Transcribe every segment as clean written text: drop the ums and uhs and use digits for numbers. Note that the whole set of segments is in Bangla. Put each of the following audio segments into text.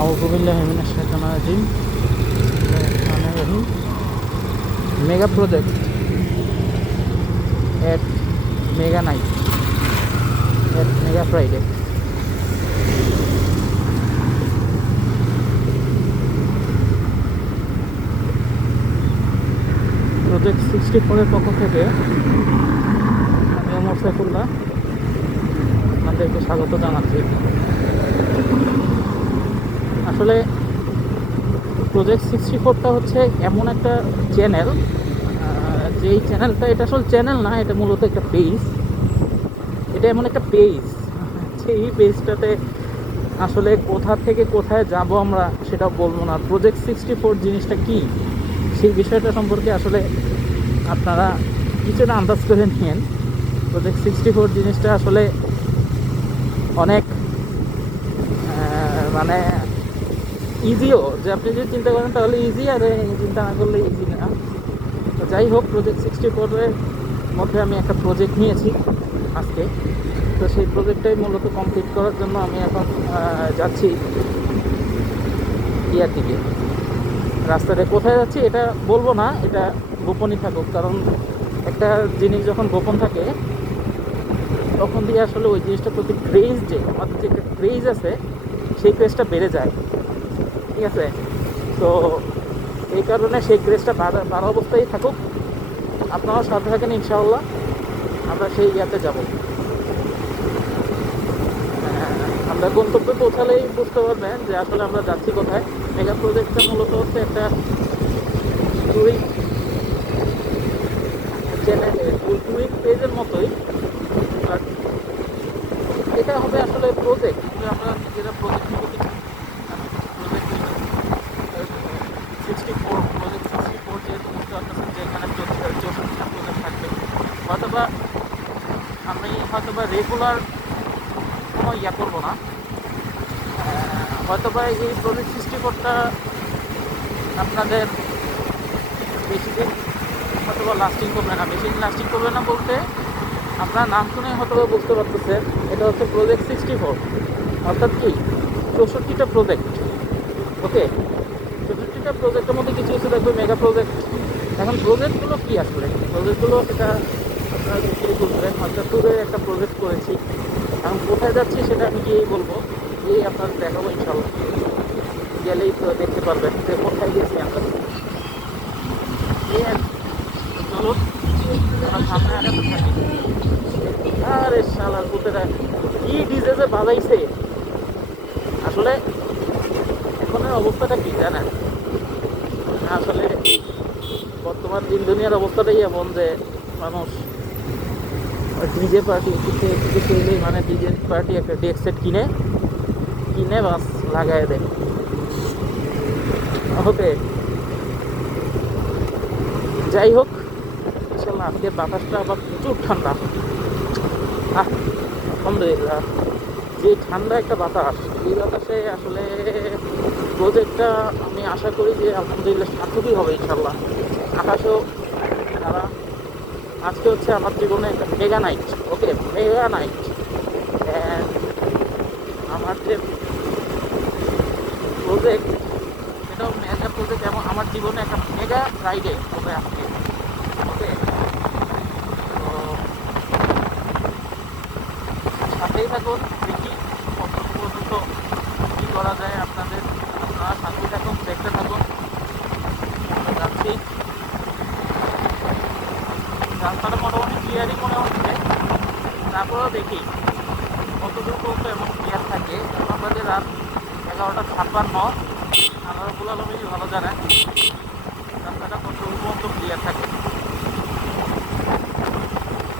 আউযুবিল্লাহি মিনাশ শাইতানির রাজিম। বিসমিল্লাহির রহমানির রহিম। Mega project at mega night at mega Friday. Project 64-এর পক্ষ থেকে আমি ওমর সাইফুল্লাহ আপনাদেরকে স্বাগত জানাচ্ছি। আসলে প্রজেক্ট 64টা হচ্ছে এমন একটা চ্যানেল, যেই চ্যানেলটা, এটা আসলে চ্যানেল না, এটা মূলত একটা পেজ। এটা এমন একটা পেজ, সেই পেজটাতে আসলে কোথা থেকে কোথায় যাব আমরা সেটা বলবো না। প্রজেক্ট 64 জিনিসটা কি, সেই বিষয়টা সম্পর্কে আসলে আপনারা কিছুটা আন্দাজ করে নিন। প্রজেক্ট 64 জিনিসটা আসলে অনেক মানে ইজিও, যে আপনি যদি চিন্তা করেন তাহলে ইজি, আর চিন্তা না করলে ইজি না। তো যাই হোক, প্রজেক্ট 64-এর মধ্যে আমি একটা প্রজেক্ট নিয়েছি আজকে। তো সেই প্রজেক্টটাই মূলত কমপ্লিট করার জন্য আমি এখন যাচ্ছি ইয়ার দিকে। রাস্তাতে কোথায় যাচ্ছি এটা বলবো না, এটা গোপনই থাকুক, কারণ একটা জিনিস যখন গোপন থাকে তখন দিয়ে আসলে ওই জিনিসটার প্রতি ক্রেজ, যে আমাদের যে একটা ক্রেজ আছে, সেই ক্রেজটা বেড়ে যায়। ঠিক আছে? তো এই কারণে সেই ক্রেজটা বাড়া অবস্থায় থাকুক, আপনারাও সাথে থাকেন, ইনশাআল্লাহ আমরা সেই ইয়াতে যাব। আমরা গন্তব্যে পৌঁছালেই বুঝতে পারবেন যে আসলে আমরা যাচ্ছি কোথায়। মেগা প্রজেক্টটা মূলত হচ্ছে একটা টুরিং চ্যানেল, টুরিং পেজের মতোই, বাট এটা হবে আসলে প্রজেক্ট। আমরা নিজেরা প্রজেক্ট নিব কিছু, প্রজেক্ট 64, প্রজেক্ট 64 যেহেতু বুঝতে পারতেছেন যে এখানে 64টা প্রজেক্ট থাকবে। হয়তোবা আমি রেগুলার কোনো ইয়া করবো না, হয়তোবা এই প্রজেক্ট 64টা আপনাদের বেশি দিন হয়তোবা লাস্টিং করবে না। বেশি দিন লাস্টিং করবে না বলতে আপনার নাম শুনে হয়তোবা বুঝতে পারতেছেন এটা হচ্ছে প্রজেক্ট 64, অর্থাৎ কি 64টা প্রজেক্ট। ওকে, 64টা প্রজেক্টের মধ্যে কিছু কিছু দেখবে মেগা প্রজেক্ট। এখন প্রজেক্টগুলো কী আসলে, প্রজেক্টগুলো সেটা আপনারা দেখেই বুঝবেন। অর্থাৎ ট্যুরের একটা প্রজেক্ট করেছি, এখন কোথায় যাচ্ছি সেটা আমি গিয়েই বলবো, গিয়েই আপনাদের দেখাবো ইনশাল্লাহ। গেলেই তো দেখতে পারবেন যে কোথায় গেছি আমরা। চলুন সামনে আগাতে থাকি। আরে শালার পুতেরা কি ডিজে যে বাজাইছে! আসলে এখনের অবস্থাটা কি জানেন? আসলে বর্তমান দিন দুনিয়ার অবস্থাটাই এমন যে মানুষ ডিজে পার্টি কিছু এলেই, মানে ডিজে পার্টি একটা ডেক সেট কিনে বাস লাগাই দেয়। ওকে, যাই হোক, ইনশাল্লাহ আজকের বাতাসটা আবার প্রচুর ঠান্ডা। আলহামদুলিল্লাহ, যে ঠান্ডা একটা বাতাস, এই বাতাসে আসলে প্রজেক্টটা আমি আশা করি যে আলহামদুলিল্লাহ সার্থকই হবে ইনশাল্লাহ। আকাশও তারা, আজকে হচ্ছে আমার জীবনে একটা মেগা নাইট। ওকে, মেগা নাইট। আমার যে প্রজেক্ট, সেটাও মেগা প্রজেক্ট, এবং আমার জীবনে একটা মেগা ফ্রাইডে হবে আজকে। ওকে, তো সাথেই থাকুন, দেখি কত পর্যন্ত কী করা যায়। আপনারা সাথেই থাকুন, দেখতে থাকুন। আমরা যাচ্ছি, রাস্তাটা মোটামুটি ক্লিয়ারই মনে হচ্ছে, তারপরেও দেখি কতদূর পর্যন্ত এমন ক্লিয়ার থাকে। এখন বাজে রাত 11:56। আনারুল আলমী ভালো জানেন রাস্তাটা কতদূর পর্যন্ত ক্লিয়ার থাকে।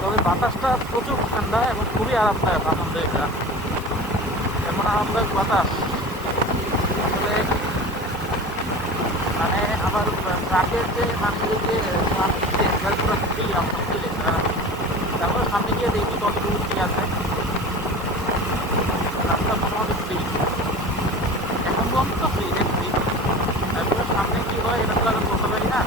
তবে বাতাসটা প্রচুর ঠান্ডা এবং খুবই আরামদায়ক, আলহামদুলিল্লাহ। এমন আরামদায়ক বাতাস আসলে, মানে আমার ট্রাকের যে পুরো ফ্রি, আলহামদুলিল্লাহ। তারপরে সামনে গিয়ে দেখি কত দূর কি আছে। রাস্তা মোটামুটি ফ্রি, এখন পর্যন্ত ফ্রি, ফ্রি। তারপরে সামনে কী হয় এটা তো আর বলতে পারি না।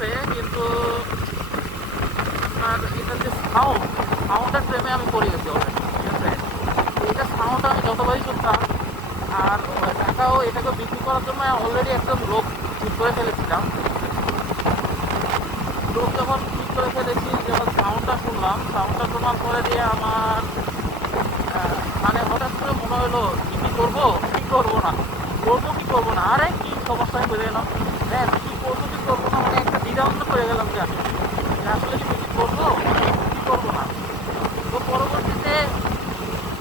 আছে, কিন্তু আপনার এটা যে সাউন্ডের প্রেমে আমি পড়ে গেছি অলরেডি, ঠিক আছে। তো এটা সাউন্ড আমি যতবারই শুনতাম, আর টাকাও এটাকে বিক্রি করার জন্য অলরেডি একটা লোক ঠিক করে ফেলেছিলাম। লোক যখন ঠিক করে ফেলেছি, যখন সাউন্ডটা শুনলাম, সাউন্ডটা শোনার পরে দিয়ে আমার মানে হঠাৎ করে মনে হলো কি করবো কি করবো না, কি করবো না, আরে কি সমস্যায় পড়ে গেলাম। হ্যাঁ, কি করবো কি করবো না, মানে একটা দ্বিধাদ্বন্দ্বে পড়ে গেলাম যে আমি আসলে কি বিক্রি করবো কি করবো না। তো পরবর্তীতে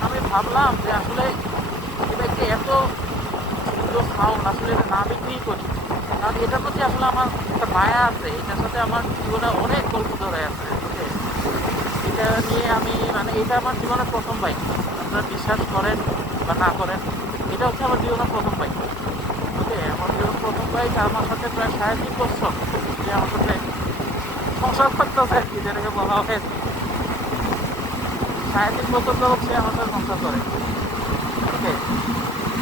আমি ভাবলাম যে আসলে এটা যে এত সুন্দর সাউন্ড, আসলে এটা না বিক্রি করি, কারণ এটার প্রতি আসলে আমার একটা মায়া আছে, এটার সাথে আমার জীবনে অনেক গল্প ধরে আছে। এটা নিয়ে আমি মানে এটা আমার জীবনের প্রথম বাইক, আপনারা বিশ্বাস করেন বা না করেন, এটা হচ্ছে আমার জীবনের প্রথম বাইক। ওকে, আমার জীবনের প্রথম বাইক, আমার সাথে প্রায় 3.5 বছর যে আমার সাথে সংসার করতেছে আর কি, যেটাকে বলা হয় 3.5 বছর তো হচ্ছে আমার সাথে সংসার করে। ওকে,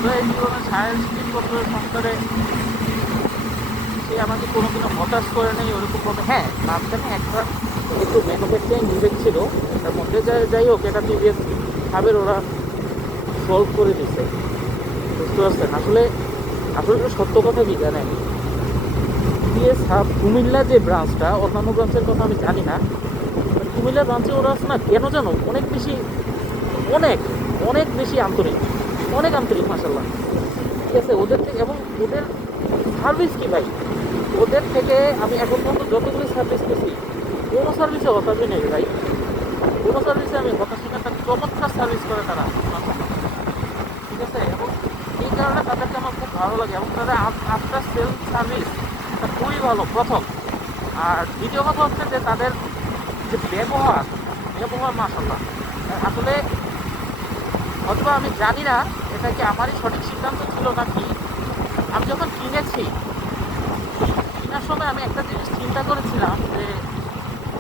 তো এই জীবনে 3.5 বছরের সংসারে সে আমাকে কোনোদিনও হতাশ করে নেই ওরকম ভাবে। হ্যাঁ, মাঝখানে একবার একটু ম্যানুফ্যাকচারিং ডিফেক্ট ছিল, তার মধ্যে যাই হোক এটা টিভিএস খাবের ওরা সলভ করে দিচ্ছে, বুঝতে পারছেন। আসলে আসলে সত্য কথা কি জানেন, টিভিএস হাব কুমিল্লা যে ব্রাঞ্চটা, অন্যান্য ব্রাঞ্চের কথা আমি জানি না, কুমিল্লা ব্রাঞ্চে ওরা আছে না কেন জানো, অনেক বেশি অনেক অনেক বেশি আন্তরিক, অনেক আন্তরিক মাশাআল্লাহ, ঠিক আছে। ওদের থেকে এবং ওদের সার্ভিস কি ভাই, ওদের থেকে আমি এখন পর্যন্ত যতগুলো সার্ভিস পেয়েছি কোনো সার্ভিসে হতাশি নেই ভাই, কোনো সার্ভিসে আমি হতাশি না, তার চমৎকার সার্ভিস করে তারা, ঠিক আছে। এবং এই কারণে তাদেরকে আমার খুব ভালো লাগে, এবং তাদের আফটার সেল সার্ভিস খুবই ভালো প্রথম। আর দ্বিতীয় কথা হচ্ছে যে তাদের যে ব্যবহার মাশাআল্লাহ, আসলে অথবা আমি জানি না এটা কি আমারই সঠিক সিদ্ধান্ত ছিল নাকি, আমি যখন কিনেছি কেনার সময় আমি একটা জিনিস চিন্তা করেছিলাম যে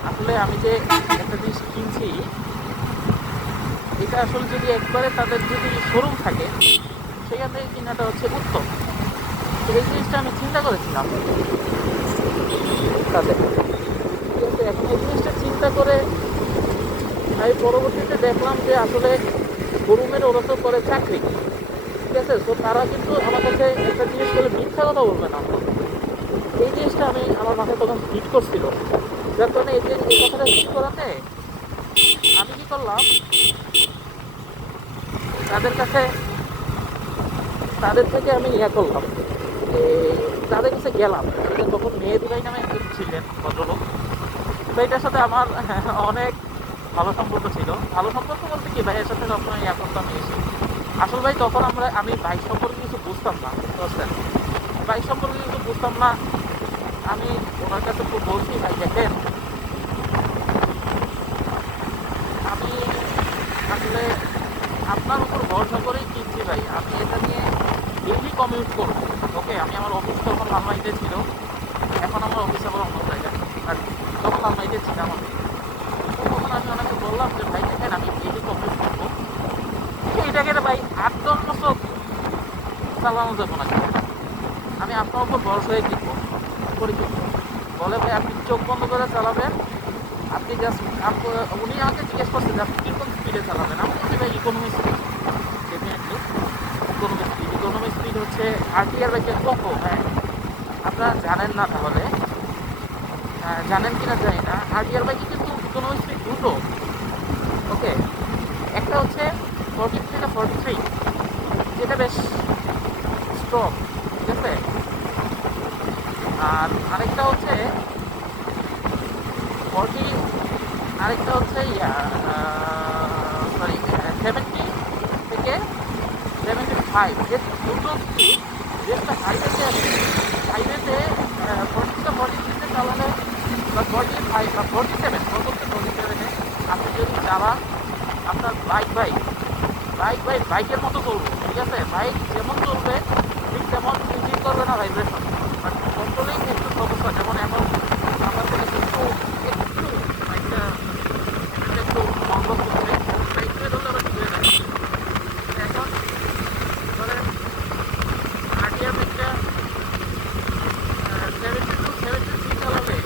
আসলে আমি যে একটা জিনিস কিনছি, এটা আসলে যদি একবারে তাদের যদি শোরুম থাকে সেখান থেকে কেনাটা হচ্ছে উত্তম। তো এই জিনিসটা আমি চিন্তা করেছিলাম তাদের, ঠিক আছে। এখন এই জিনিসটা চিন্তা করে আমি পরবর্তীতে দেখলাম যে আসলে শোরুমের ওরা তো করে চাকরি, ঠিক আছে। তো তারা কিন্তু আমার কাছে একটা জিনিস করে মিথ্যা কথা বলবে না, এই জিনিসটা আমি আমার মাথায় তখন হিট করছিল, যার কারণে এই কথাটা হিট করাতে আমি কি করলাম, তাদের থেকে আমি ইয়া করলাম, তাদের কাছে গেলাম। তখন মেহেদি ভাই নামে একজন ছিলেন ভদ্রলোক, তো এটার সাথে আমার অনেক ভালো সম্পর্ক ছিল। ভালো সম্পর্ক বলতে কি, ভাইয়ের সাথে সবসময় ইয়া করতাম এসে। আসল ভাই তখন আমি বাইক সম্পর্কে কিছু বুঝতাম না, বুঝতেন, বাইক সম্পর্কে কিছু বুঝতাম না। আমি ওনার কাছে খুব বলছি, ভাই দেখেন আমি আসলে আপনার উপর ভরসা করেই কিনছি ভাই, আমি এটা নিয়ে ডেইলি কমিউট করবো। ওকে, আমি আমার অফিস তখন লালমাইতে ছিল, এখন আমার অফিস আবার অন্য জায়গায়, আর তখন লালমাইতে ছিলাম আমি। তখন আমি ওনাকে বললাম যে ভাই দেখেন আমি ডেইলি কমিউট করবো, এটাকে ভাই 8-10 বছর চালানো যাবো না, আমি আপনার উপর ভরসা হয়ে কিনবো করে কিনবো। বলে ভাই আপনি চোখ বন্ধ করে চালাবেন, আপনি জাস্ট উনি আমাকে জিজ্ঞেস করছে যে আপনি কীরকম স্পিডে চালাবেন। আমি বলছি ভাই economy speed, definitely economy speed হচ্ছে আরটিআর বাইকের কত। হ্যাঁ, আপনারা জানেন না তাহলে, জানেন কিনা জানি না, আরটিআর বাইকে কিন্তু ইকোনমি স্পিড দুটো। ওকে, একটা হচ্ছে 40 থেকে 43, যেটা বেশ স্ট্রং, ঠিক আছে। আর আরেকটা হচ্ছে 40, আরেকটা হচ্ছে 70 থেকে 75, যে দুটো স্পিড, যেটা হাইওয়েতে আছে, হাইওয়েতে 40 থেকে 43-তে চালালে বা 45 বা 47, সর্বোচ্চ 47-এ আপনি যদি চালান, আপনার বাইকের মতো চলবে, ঠিক আছে। বাইক যেমন চলবে ঠিক তেমন ফিল করবে না ভাইব্রেশন, বাট কন্ট্রোলিং একটু সমস্যা। যেমন এখন আমার থেকে একটু বাইকটা একটু নর্মাল করছে, বাইকটা ধরলে আবার ঠিক হয়ে যায়। এখন ধরেন আরটিআর বাইকটা 70 to 73 চালালে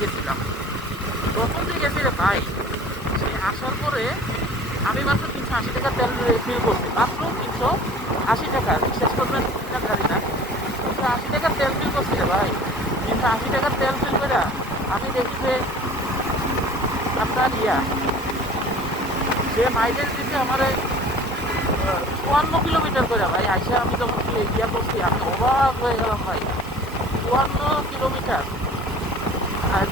গেছিলাম। তখন যে গেছি রে ভাই, সে আসার পরে আমি মাত্র 380 টাকা তেল রিফিল করছি, মাত্র 380 টাকা। বিশ্বাস করবেন কিনা জানি না, 380 টাকার তেল ফিল করছি রে ভাই। 380 টাকার তেল ফিল করে আমি দেখি যে আপনার সে মাইলেজ দিতে আমার 54 কিলোমিটার করে ভাই। আইসা আমি যখন করছি আমি অবাক হয়ে গেলাম ভাই। 54 কিলোমিটার,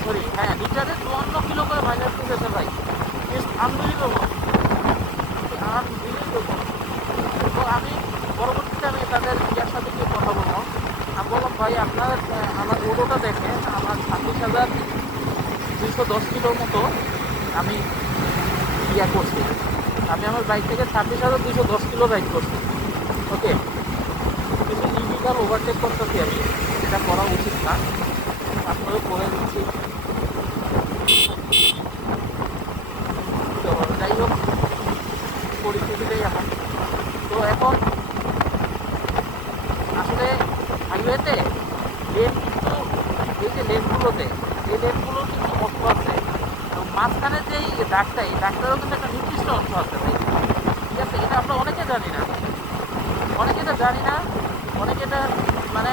সরি হ্যাঁ, লিটারে 54 কিলো করে মাইলেজ দিতেছে ভাই। Unbelievable, unbelievable. তো আমি পরবর্তীতে আমি তাদের সাথে গিয়ে কথা বললাম। আমি বললাম ভাই আপনার আমার ওডোটা দেখে আমার 26,210 কিলোর মতো আমি করছি। আমি আমার বাইক থেকে 26,210 কিলো রাইড করছি। ওকে, কিছু ইলিগাল ওভারটেক করতেছি আমি, এটা করা উচিত না, আপনারও করে দিচ্ছি। তো যাই হোক, পরিস্থিতিটাই এমন। তো এখন আসলে হাইওয়েতে লেন কিন্তু, এই যে লেনগুলোতে, এই লেনগুলোর কিন্তু অর্থ আছে। তো মাঝখানে যে দাগটা, এই দাগটারও কিন্তু একটা নির্দিষ্ট অর্থ আছে ভাই। ঠিক আছে, এটা আমরা অনেকে জানি না, অনেকে এটা জানি না, অনেকে এটা মানে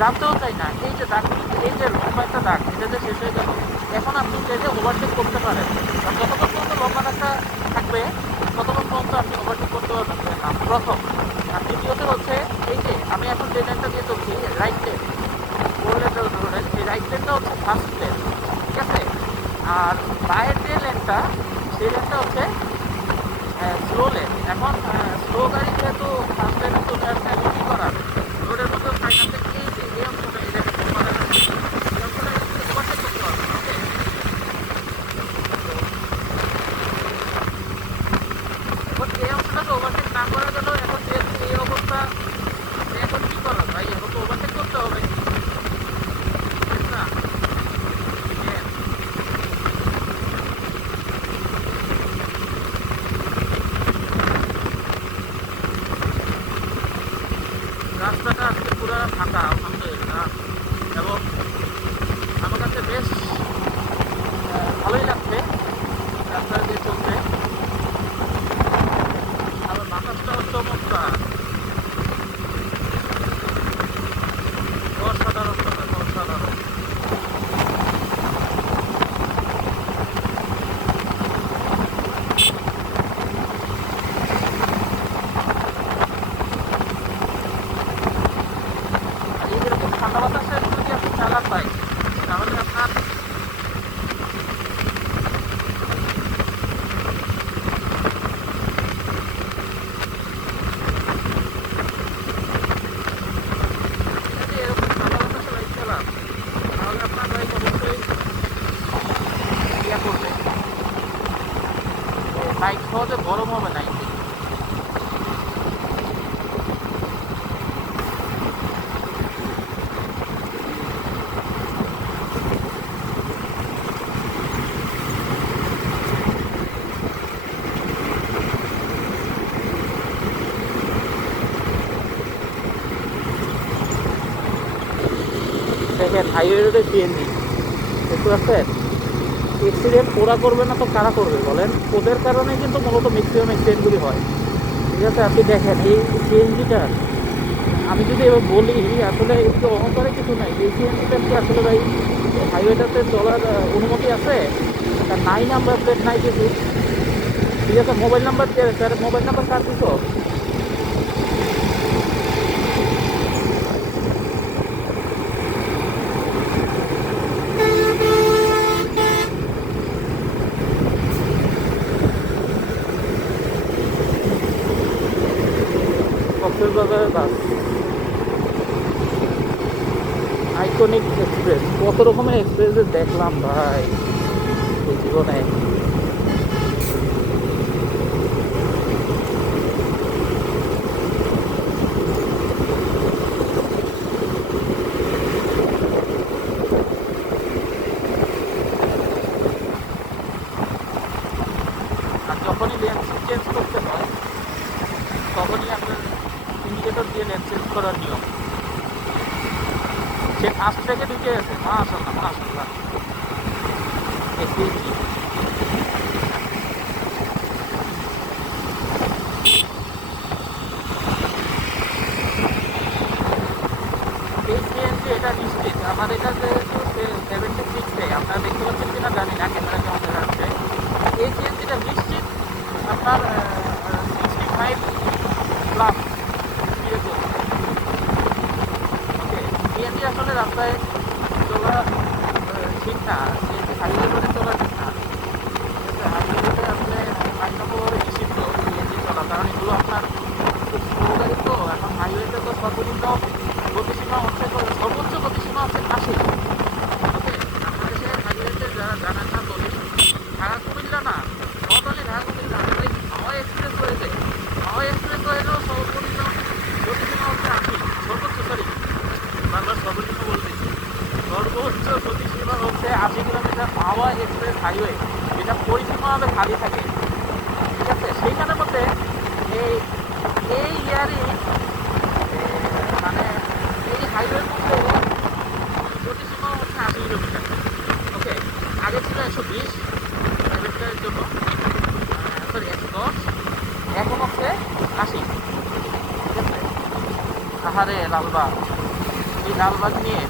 জানতেও চাই না। এই যে দাগ, এই যে লম্বা একটা দাগ, এটা যে শেষ হয়ে গেল, এখন আপনি চাইলে ওভারটেক করতে পারেন। যতক্ষণ পর্যন্ত লম্বা দাগটা থাকবে ততক্ষণ পর্যন্ত আপনি ওভারটেক করতে পারবেন না, প্রথম। আর দ্বিতীয়ত হচ্ছে, এই যে আমি এখন যে লেনটা দিয়ে চলছি, রাইট লেন, ফোর লেনটা ধরেন, এই রাইট লেনটা হচ্ছে ফার্স্ট লেন, ঠিক আছে। আর বায়ের যে লেনটা, সেই লেনটা হচ্ছে স্লো লেন। এখন স্লো গাড়ি যেহেতু ফার্স্ট লেনে চলে আসছে, এখন কী করার, রোডের মধ্যে ফাইনাল থেকে এই যে এই অংশটা, এই দেখেন এই অংশটা ওভারটেক করতে পারবেন। ওকে, এখন এই অংশটাকে ওভারটেক না করা গেলেও, এখন যেহেতু এই অবস্থা, এখন কী করার ভাই, এখন তো ওভারটেক করতে হবে, ঠিক না? রাস্তাটা আজকে পুরো ফাঁকা আলহামদুলিল্লাহ, এবং আমার কাছে বেশ ভালোই লাগছে রাস্তা দিয়ে চলতে। আবার বাতাসটাও চমৎকার, অসাধারণ কথা, অসাধারণ। আর এই যেরকম ঠান্ডা বাতাসে যদি আপনি চালান পাই, তাহলে আপনার যদি এরকম ঠান্ডা বাতাসে বাইক চালান, তাহলে আপনার বাইক অবশ্যই করবে, বাইক সহজে গরম হবে না। দেখেন হাইওয়ে রোডে সিএনজি, দেখতে পাচ্ছেন? অ্যাক্সিডেন্ট ওরা করবে না তো কারা করবে বলেন? ওদের কারণে কিন্তু মূলত ম্যাক্সিমাম অ্যাক্সিডেন্টগুলি হয়। ঠিক আছে, আপনি দেখেন এই সিএনজিটা, আমি যদি এবার বলি, আসলে একটু অহংকারে কিছু নাই, এই সিএনজিটা কি আসলে ভাই হাইওয়েটাতে চলার অনুমতি আছে? তার নাই নাম্বার প্লেট, নাই কিছু। ঠিক আছে, মোবাইল নাম্বার দিয়ে, স্যার মোবাইল নাম্বার কার দিত? কক্সবাজারের বাস, আইকনিক এক্সপ্রেস। কত রকমের এক্সপ্রেস দেখলাম ভাই এই জীবনে। আর যখনই লেন চেঞ্জ করতে হয়, তখনই আপনার ইন্ডিকেটর দিয়ে লেন চেঞ্জ করার নিয়ম। সে ফার্স্ট থেকে ঢুকে গেছে, মাশাআল্লাহ মাশাআল্লাহ। সিএনজি। এই সিএনজি এটা নিশ্চিত আমার এটা যেহেতু 76-এ আপনারা দেখতে পাচ্ছেন কিনা জানি না, ক্যামেরা কেমন দেখা যাচ্ছে। এই সিএনজিটা নিশ্চিত আপনার 65 প্লাস এরকম। ওকে, সিএনজি আসলে রাস্তায় চলা ঠিক না, সিএনজি হাইওয়ে করে চলা ঠিক না। হাইওয়েতে আসলে 5 নম্বর নিষিদ্ধ সিএনজি চলা, কারণ এগুলো আপনার খুব স্লো গাড়ি তো। এখন হাইওয়েতে তো সর্বনিম্ন গতিসীমা হচ্ছে, সর্বোচ্চ গতিসীমা হচ্ছে 80। ওকে, আমাদের দেশের হাইওয়েতে যারা জানেন না বলি, ঢাকা কুমিল্লা না, নট অনলি ঢাকা কুমিল্লা, ওই হাওয়াই এক্সপ্রেস ওয়েতে, হাওয়াই এক্সপ্রেস ওয়েরও সর্বনিম্ন গতিসীমা হচ্ছে 80। সর্বোচ্চ, সরি বারবার সর্বনিম্ন বলতেছি, সর্বোচ্চ গতিসীমা হচ্ছে 80 কিলোমিটার হাওয়াই এক্সপ্রেস হাইওয়ে, যেটা পরিসীমাভাবে খালি থাকে। ঠিক আছে, সেইখানের মধ্যে এই এই ইয়ারই মানে এই হাইওয়ের মধ্যে গতিসীমা হচ্ছে 80 কিলোমিটার। ওকে, আগে ছিল 120 প্রাইভেটের জন্য, সরি 110, এখন হচ্ছে 80। ঠিক আছে, আহারে লালবাগ, এই লালবাগ নিয়ে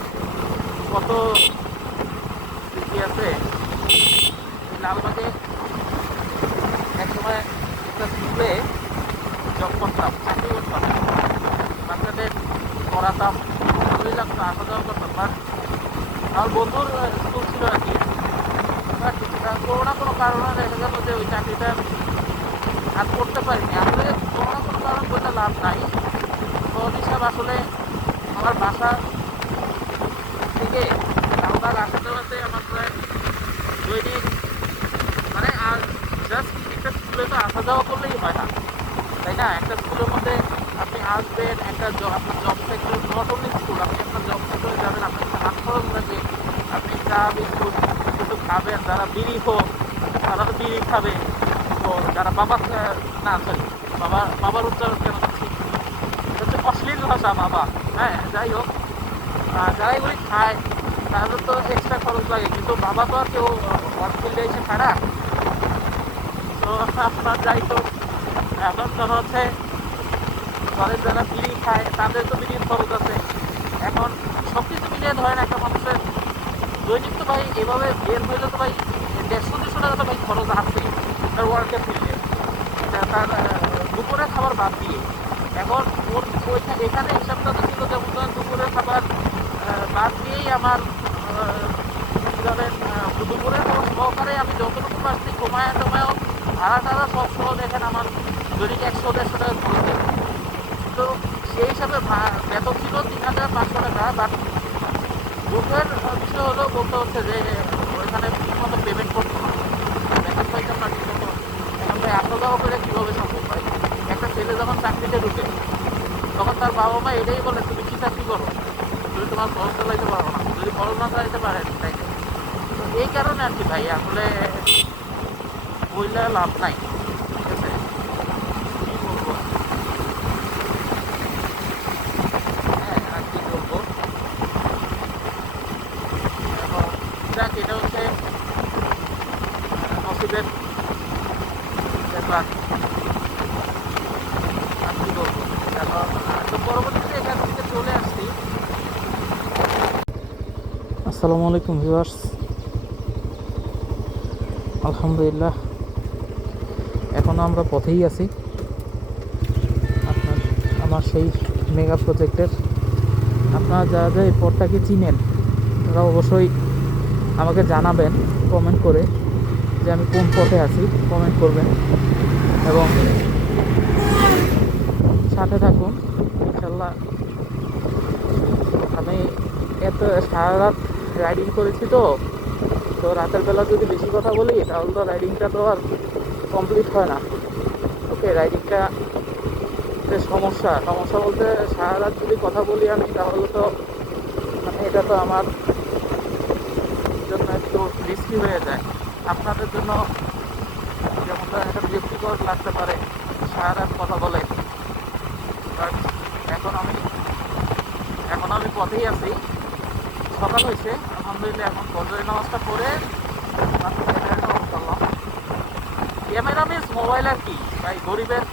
কত স্মৃতি আছে। এই লালবাগে একসময় একটা স্কুলে জব করতাম, চাকরি করতাম, বাচ্চাদের পড়াতাম, ভালোই লাগতো, আসা যাওয়া করতাম। বাট আমার বন্ধুর স্কুল ছিল আর কি, বাট কোনো না কোনো কারণে দেখা গেল যে ওই চাকরিটা আর করতে পারিনি। আসলে কোনো না কোনো কারণ বলতে লাভ নাই। ফোন হিসাব আসলে আমার বাসা থেকে লালবাগ আসা যাওয়াতে আমার প্রায় দৈনিক মানে আর জাস্ট একটা স্কুলে তো আসা যাওয়া করলেই হয় না, তাই না? একটা স্কুলের মধ্যে আপনি আসবেন, একটা আপনার job sector, not only school, আপনি আপনার জব সেক্টরে যাবেন, আপনার একটা হাত খরচ লাগে, আপনি চা বিস্কুট কিছু খাবেন, যারা বিড়ি হোক তারা তো বিড়ি খাবে, তো যারা বাবা না সরি বাবার উচ্চারণ কেন করছি, হচ্ছে অশ্লীল ভাষা বাবা, হ্যাঁ যাই হোক, যারা এগুলি খায় তাদের তো এক্সট্রা খরচ লাগে, কিন্তু বাবা তো আর কেউ হসপিটালে এসে খায় না। তো আপনার যাই হোক, এখন তো হচ্ছে ঘরের যারা বিড়ি খায় তাদের তো বিড়ির খরচ আছে। এখন সব কিছু মিলিয়ে ধরেন একটা মানুষের দৈনিক তো ভাই এভাবে বের হইলে তো ভাই 150-200 টাকা তো ভাই খরচ আসছেই তার ওয়ার্কের ফিল্ডে, তার দুপুরের খাবার বাদ দিয়ে। এখন ওর এখানে হিসাবটা তো ছিল যেমন ধরেন দুপুরের খাবার বাদ দিয়েই আমার ধরেন দুপুরের খাবার সহকারে আমি যতটুকু পারছি কমায় টমায়ও ভাড়া টাড়া সব সহ দেখেন আমার দৈনিক 100-150 টাকা খরচ হয়। তো সেই হিসাবে বেতন ছিল 3,500 টাকা। বাট দুঃখের বিষয় হলেও বলতে হচ্ছে যে ওইখানে ঠিকমতো পেমেন্ট করতো না, বেতন পাইতাম না ঠিকমতো। এখন ভাই আসা যাওয়া করে কীভাবে সম্ভব হয়? একটা ছেলে যখন চাকরিতে ঢুকে তখন তার বাবা মা এটাই বলে তুমি কী চাকরি করো, তুমি তোমার খরচ চালাইতে পারো না, যদি খরচ না চালাইতে পারেন তাই। তো এই কারণে আর কি ভাই আসলে বইলে লাভ নাই। ঠিক আছে, কী বলবো, হ্যাঁ আর কি বলবো। এখন যাক, এটা হচ্ছে নসিবের ব্যাপার, আর কি বলবো। এখন তো পরবর্তীতে এখান থেকে চলে আসছি। আসসালামু আলাইকুম ভিউয়ার্স, আলহামদুলিল্লাহ এখনও আমরা পথেই আছি আমার সেই মেগা প্রজেক্টের। আপনারা যারা যারা এই পথটাকে চিনেন তারা অবশ্যই আমাকে জানাবেন কমেন্ট করে যে আমি কোন পথে আছি, কমেন্ট করবেন এবং সাথে থাকুন ইনশাল্লাহ। আমি এত সারা রাত রাইডিং করেছি, তো রাতের বেলা যদি বেশি কথা বলি তাহলে তো রাইডিংটা তো আর কমপ্লিট হয় না। ওকে, রাইডিংটা সমস্যা বলতে সারা রাত যদি কথা বলি আমি তাহলে তো মানে এটা তো আমার জন্য একটু রিস্কি হয়ে যায়, আপনাদের জন্য যেমন একটা বিরক্তিকর লাগতে পারে সারা রাত কথা বলে। বাট এখন আমি পথেই আছি। সকাল হয়েছে আলহামদুলিল্লাহ, এখন ফজরের নামাজটা পড়ে ক্যামেরা মিস মোবাইল আর কি ভাই, গরিবের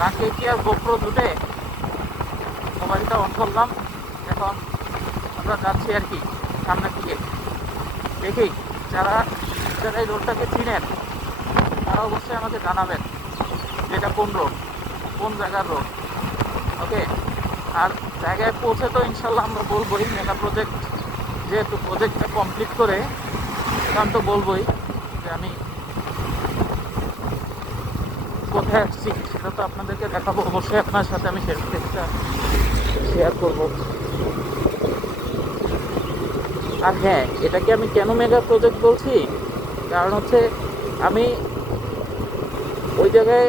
নাকে কি আর গোপ্রো দুটে, মোবাইলটা অন করলাম। এখন আমরা যাচ্ছি আর কি সামনের দিকে। দেখি যারা যারা এই রোডটাকে চিনেন তারা অবশ্যই আমাকে জানাবেন যেটা কোন রোড, কোন জায়গার রোড। ওকে, আর জায়গায় পৌঁছে তো ইনশাল্লাহ আমরা বলবোই। মেগা প্রজেক্ট যেহেতু প্রজেক্টটা কমপ্লিট করে আমি তো বলবোই যে আমি কোথায় আসছি, সেটা তো আপনাদেরকে দেখাবো অবশ্যই। আপনার সাথে আমি সেটা শেয়ার করব। আর হ্যাঁ, এটাকে আমি কেন মেগা প্রজেক্ট বলছি, কারণ হচ্ছে আমি ওই জায়গায়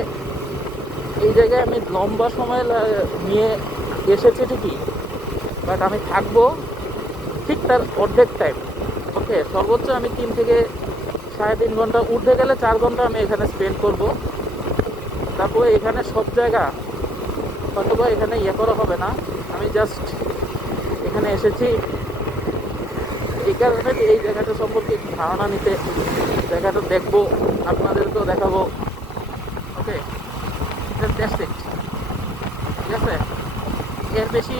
এই জায়গায় আমি লম্বা সময় নিয়ে এসেছি ঠিকই, বাট আমি থাকবো ঠিক তার অর্ধেক টাইম। ওকে, সর্বোচ্চ আমি 3 থেকে 3.5 ঘন্টা, উঠতে গেলে 4 ঘন্টা আমি এখানে স্পেন্ড করব। তারপরে এখানে সব জায়গা হয়তোবা এখানে ইয়ে করা হবে না। আমি জাস্ট এখানে এসেছি এই কারণে যে এই জায়গাটা সম্পর্কে একটু ধারণা নিতে, জায়গাটা দেখবো, আপনাদেরকেও দেখাবো। ওকে, দ্যাটস ইট। ঠিক আছে, এর বেশি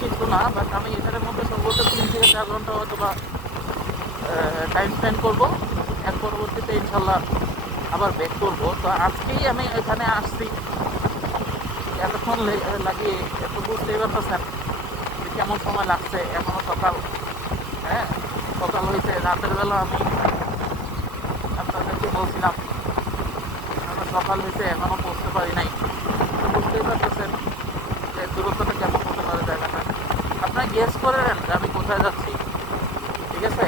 কিছু না, বাট আমি এখানের মধ্যে সর্বোচ্চ 3 থেকে 4 ঘন্টা হয়তো বা টাইম স্পেন্ড করবো। এর পরবর্তীতে ইনশাল্লাহ আবার ব্যাক করবো। তো আজকেই আমি এখানে আসছি, এতক্ষণ লাগিয়ে এত বুঝতেই পারতেছেন যে কেমন সময় লাগছে। এখনও সকাল, হ্যাঁ সকাল হয়েছে। রাতের বেলা আমি আপনাদেরকে বলছিলাম এখন সকাল হয়েছে, এখনও পৌঁছতে পারি নাই। বুঝতেই পারতেছেন যে দূরত্বটা কেমন হতে পারে জায়গাটা। আপনারা গেস করে নেন যে আমি কোথায় যাচ্ছি। ঠিক আছে,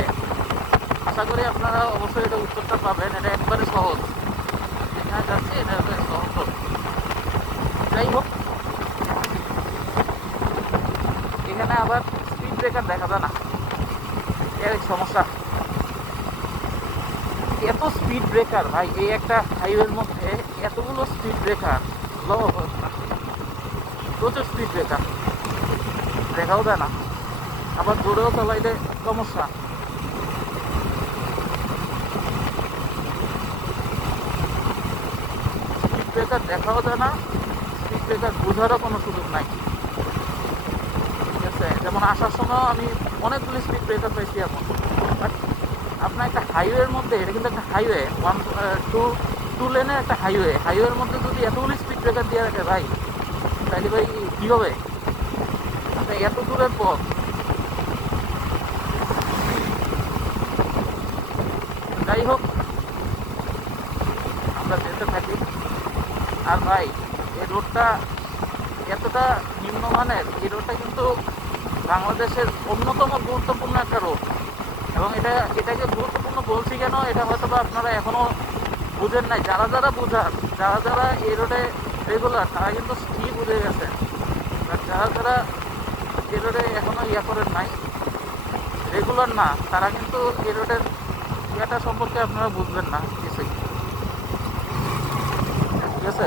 আশা করি আপনারা অবশ্যই এটা উত্তরটা পাবেন। এটা একবারে সহজ, যেখানে যাচ্ছি এটা একবারে সহজ। যাই হোক, এখানে আবার স্পিড ব্রেকার দেখা যায় না, এর সমস্যা। এত স্পিড ব্রেকার ভাই, এই একটা হাইওয়ের মধ্যে এতগুলো স্পিড ব্রেকার, প্রচুর স্পিড ব্রেকার, দেখাও যায় না। আবার জোরেও চালাইলে সমস্যা। স্পিড ব্রেকার দেখাও যায় না, স্পিড ব্রেকার বোঝারও কোনো সুযোগ নাই। ঠিক আছে, যেমন আসার সময় আমি অনেকগুলি স্পিড ব্রেকার পাইছি এখন, বাট আপনার একটা হাইওয়ের মধ্যে, এটা কিন্তু একটা হাইওয়ে, 2 লেনের একটা হাইওয়ের মধ্যে যদি এতগুলি স্পিড ব্রেকার দিয়ে রাখে ভাই, তাহলে ভাই কী হবে? এত দূরের পথ। যাই হোক, আমরা যেতে থাকি। আর ভাই, এই রোডটা এতটা নিম্নমানের, এই রোডটা কিন্তু বাংলাদেশের অন্যতম গুরুত্বপূর্ণ একটা রোড। এবং এটাকে গুরুত্বপূর্ণ বলছি কেন, এটা হয়তো বা আপনারা এখনও বুঝেন নাই। যারা এই রোডে রেগুলার, তারা কিন্তু ঠিক বুঝে গেছে। আর যারা এই রোডে এখনও করেন নাই, রেগুলার না, তারা কিন্তু এই রোডের ইয়েটা সম্পর্কে আপনারা বুঝবেন না কিছুই। ঠিক আছে,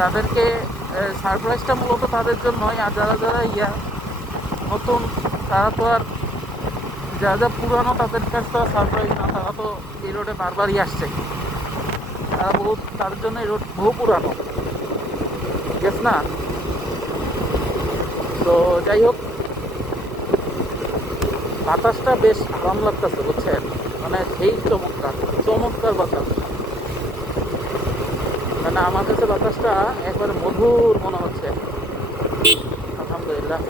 তাদেরকে সারপ্রাইজটা মূলত তাদের জন্যই। আর যারা নতুন, তারা তো আর, যারা পুরানো তাদের কাছে তো আর সারপ্রাইজ না, তারা তো এই রোডে বারবারই আসছে। তাদের জন্য এই রোড বহু পুরানো, গেছ না। তো যাই হোক, বাতাসটা বেশ আরাম লাগতেছে বুঝছেন, মানে সেই চমৎকার বাতাস। মানে আমার কাছে বাতাসটা একবারে মধুর মনে হচ্ছে। আলহামদুলিল্লাহ,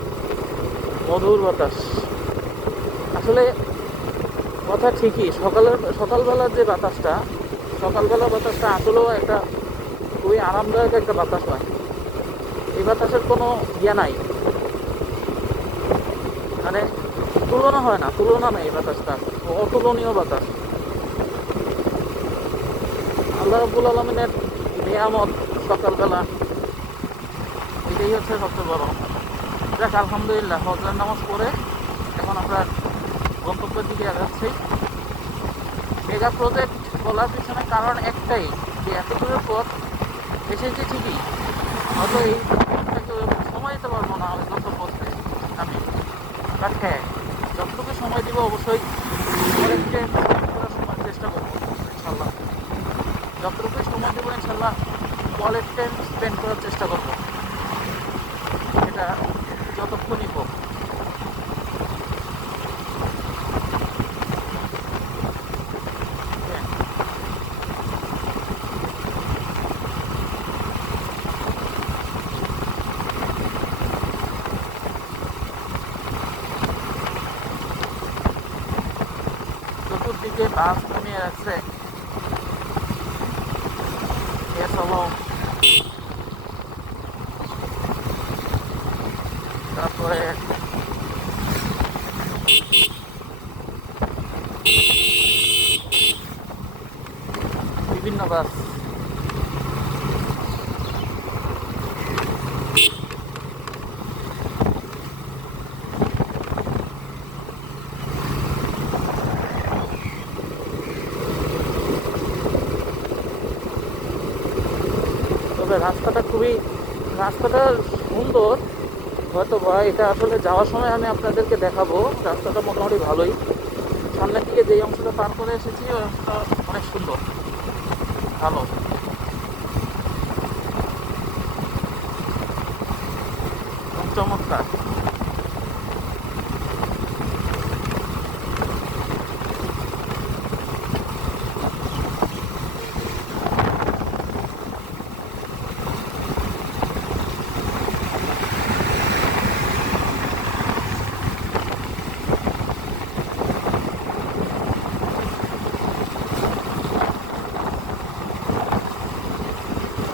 মধুর বাতাস। আসলে কথা ঠিকই, সকালবেলার যে বাতাসটা, আসলেও একটা খুবই আরামদায়ক একটা বাতাস হয়। এই বাতাসের কোনো নাই, মানে তুলনা নেই। এই বাতাসটা অতুলনীয় বাতাস। আল্লাহ রাব্বুল আলামিনের নিয়ামত সকালবেলা, এটাই হচ্ছে সবচেয়ে বড়। যাক, আলহামদুলিল্লাহ, ফজরের নামাজ পড়ে এখন আমরা গন্তব্যের দিকে আগাচ্ছি। মেগা প্রজেক্ট বলার পিছনে কারণ একটাই, যে এত দূরের পথ এসেছে ঠিকই, হয়তো এই সময় দিতে পারবো না ওই গন্তব্যে আমি। বাট হ্যাঁ, যতটুকু সময় দিব অবশ্যই কলেজকে করার সময় চেষ্টা করবো ইনশাল্লাহ। যতটুকুই সময় দেবো ইনশাল্লাহ কোয়ালিটি টাইম স্পেন্ড করার চেষ্টা করবো, এটা যতক্ষণই হোক। চতুর্দিকে বাস নামিয়ে রাখছে, তারপরে বিভিন্ন বাস। তবে রাস্তাটা সুন্দর, হয়তো বা এটা আসলে যাওয়ার সময় আমি আপনাদেরকে দেখাবো। রাস্তাটা মোটামুটি ভালোই, সামনের দিকে যেই অংশটা পার করে এসেছি ওই অংশটা অনেক সুন্দর, ভালো, চমৎকার।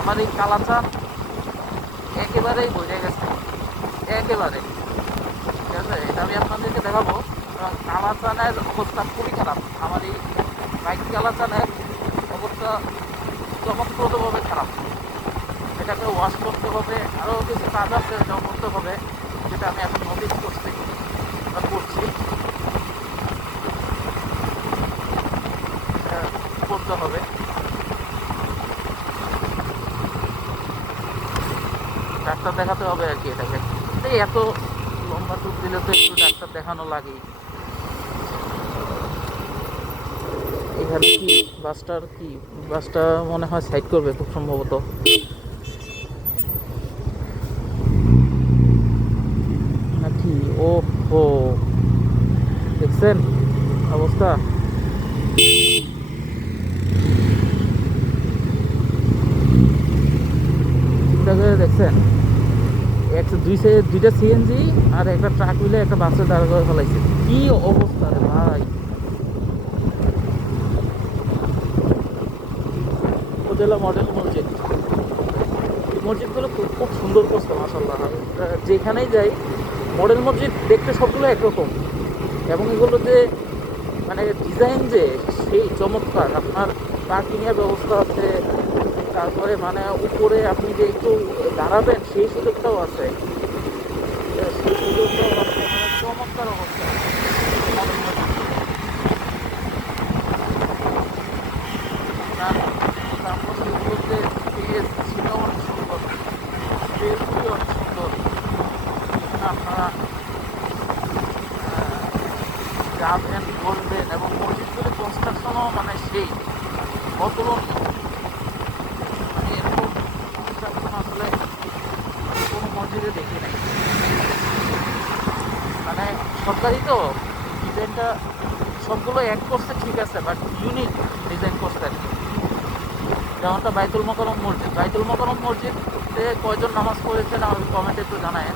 আমার এই কালাচান একেবারেই বোঝা গেছে, একেবারে। ঠিক আছে, এটা আমি আপনাদেরকে দেখাবো। এবং কালাচানের অবস্থা খুবই খারাপ, আমার এই বাইক কালাচানের অবস্থা চমকপ্রদভাবে খারাপ। এটাকে ওয়াশ করতে হবে, আরও কিছু কাজ আছে এটাও করতে হবে, যেটা আমি এখন নোটিস করছি বা করছি, করতে হবে। ডাক্তার দেখাতে হবে আর কি এটাকে। এই এত লম্বা টুক দিলে তো একটু ডাক্তার দেখানো লাগেই। এখানে কি বাসটা মনে হয় সাইড করবে খুব সম্ভবত। নাকি ও হো, দেখছেন অবস্থা? চিন্তা করে দেখছেন, দুইটা সিএনজি আর একটা ট্রাক মিলে একটা বাসে দাঁড় করে ফেলাইছে। কি অবস্থা রে ভাই! উপজেলা মডেল মসজিদ, এই মসজিদগুলো খুব সুন্দর করছে মাশাআল্লাহ। যেখানেই যাই মডেল মসজিদ দেখতে সবগুলো একরকম, এবং এগুলো যে মানে ডিজাইন যে সেই চমৎকার। আপনার পার্কিংয়ের ব্যবস্থা আছে, তারপরে মানে উপরে আপনি যে একটু দাঁড়াবেন সেই সুযোগটাও আছে, সেই সুযোগটাও আছে, মানে চমৎকার অবস্থা। তারপর সেগুলোর যে স্পেস সেটাও অনেক সুন্দর, স্পেসগুলি অনেক সুন্দর। আপনারা যাবেন বলবেন, এবং মসজিদগুলি কনস্ট্রাকশনও মানে সেই অতুলনীয়। মানে এরকম কনস্ট্রাকশন আসলে কোনো মসজিদে দেখি নাই। মানে সরকারি তো ডিজাইনটা সবগুলো এক করছে ঠিক আছে, বাট ইউনিক ডিজাইন করছে আর কি। যেমনটা বাইতুল মোকাররম মসজিদে কয়জন নামাজ পড়েছেন আমাকে কমেন্টে একটু জানায়।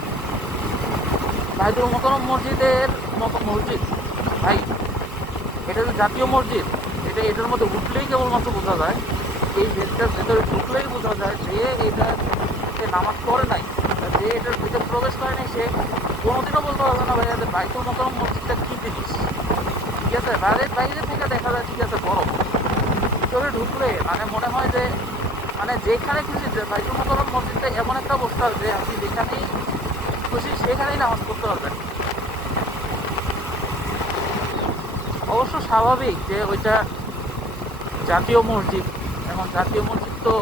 বাইতুল মোকাররম মসজিদের মতো মসজিদ ভাই, এটা তো জাতীয় মসজিদ, এটার মধ্যে উঠলেই কেবলমাত্র বোঝা যায়, এই গেটটার ভেতরে ঢুকলেই বোঝা যায় যে এটা সে নামাজ পড়ে নাই, যে এটার ভিতরে প্রবেশ করে নাই, সে কোনোদিনও বলতে পারবে না ভাই বাইতুল মোকাররম মসজিদটা কী জিনিস। ঠিক আছে, বাইরে থেকে দেখা যায় ঠিক আছে বড়, ভিতরে ঢুকলে মানে মনে হয় যে মানে যেখানে খুশি বাইতুল মোকাররম মসজিদটা এমন একটা অবস্থা যে আপনি যেখানেই খুশি সেখানেই নামাজ পড়তে পারবেন। অবশ্য স্বাভাবিক যে ওইটা জাতীয় মসজিদ, এবং জাতীয় মসজিদ তো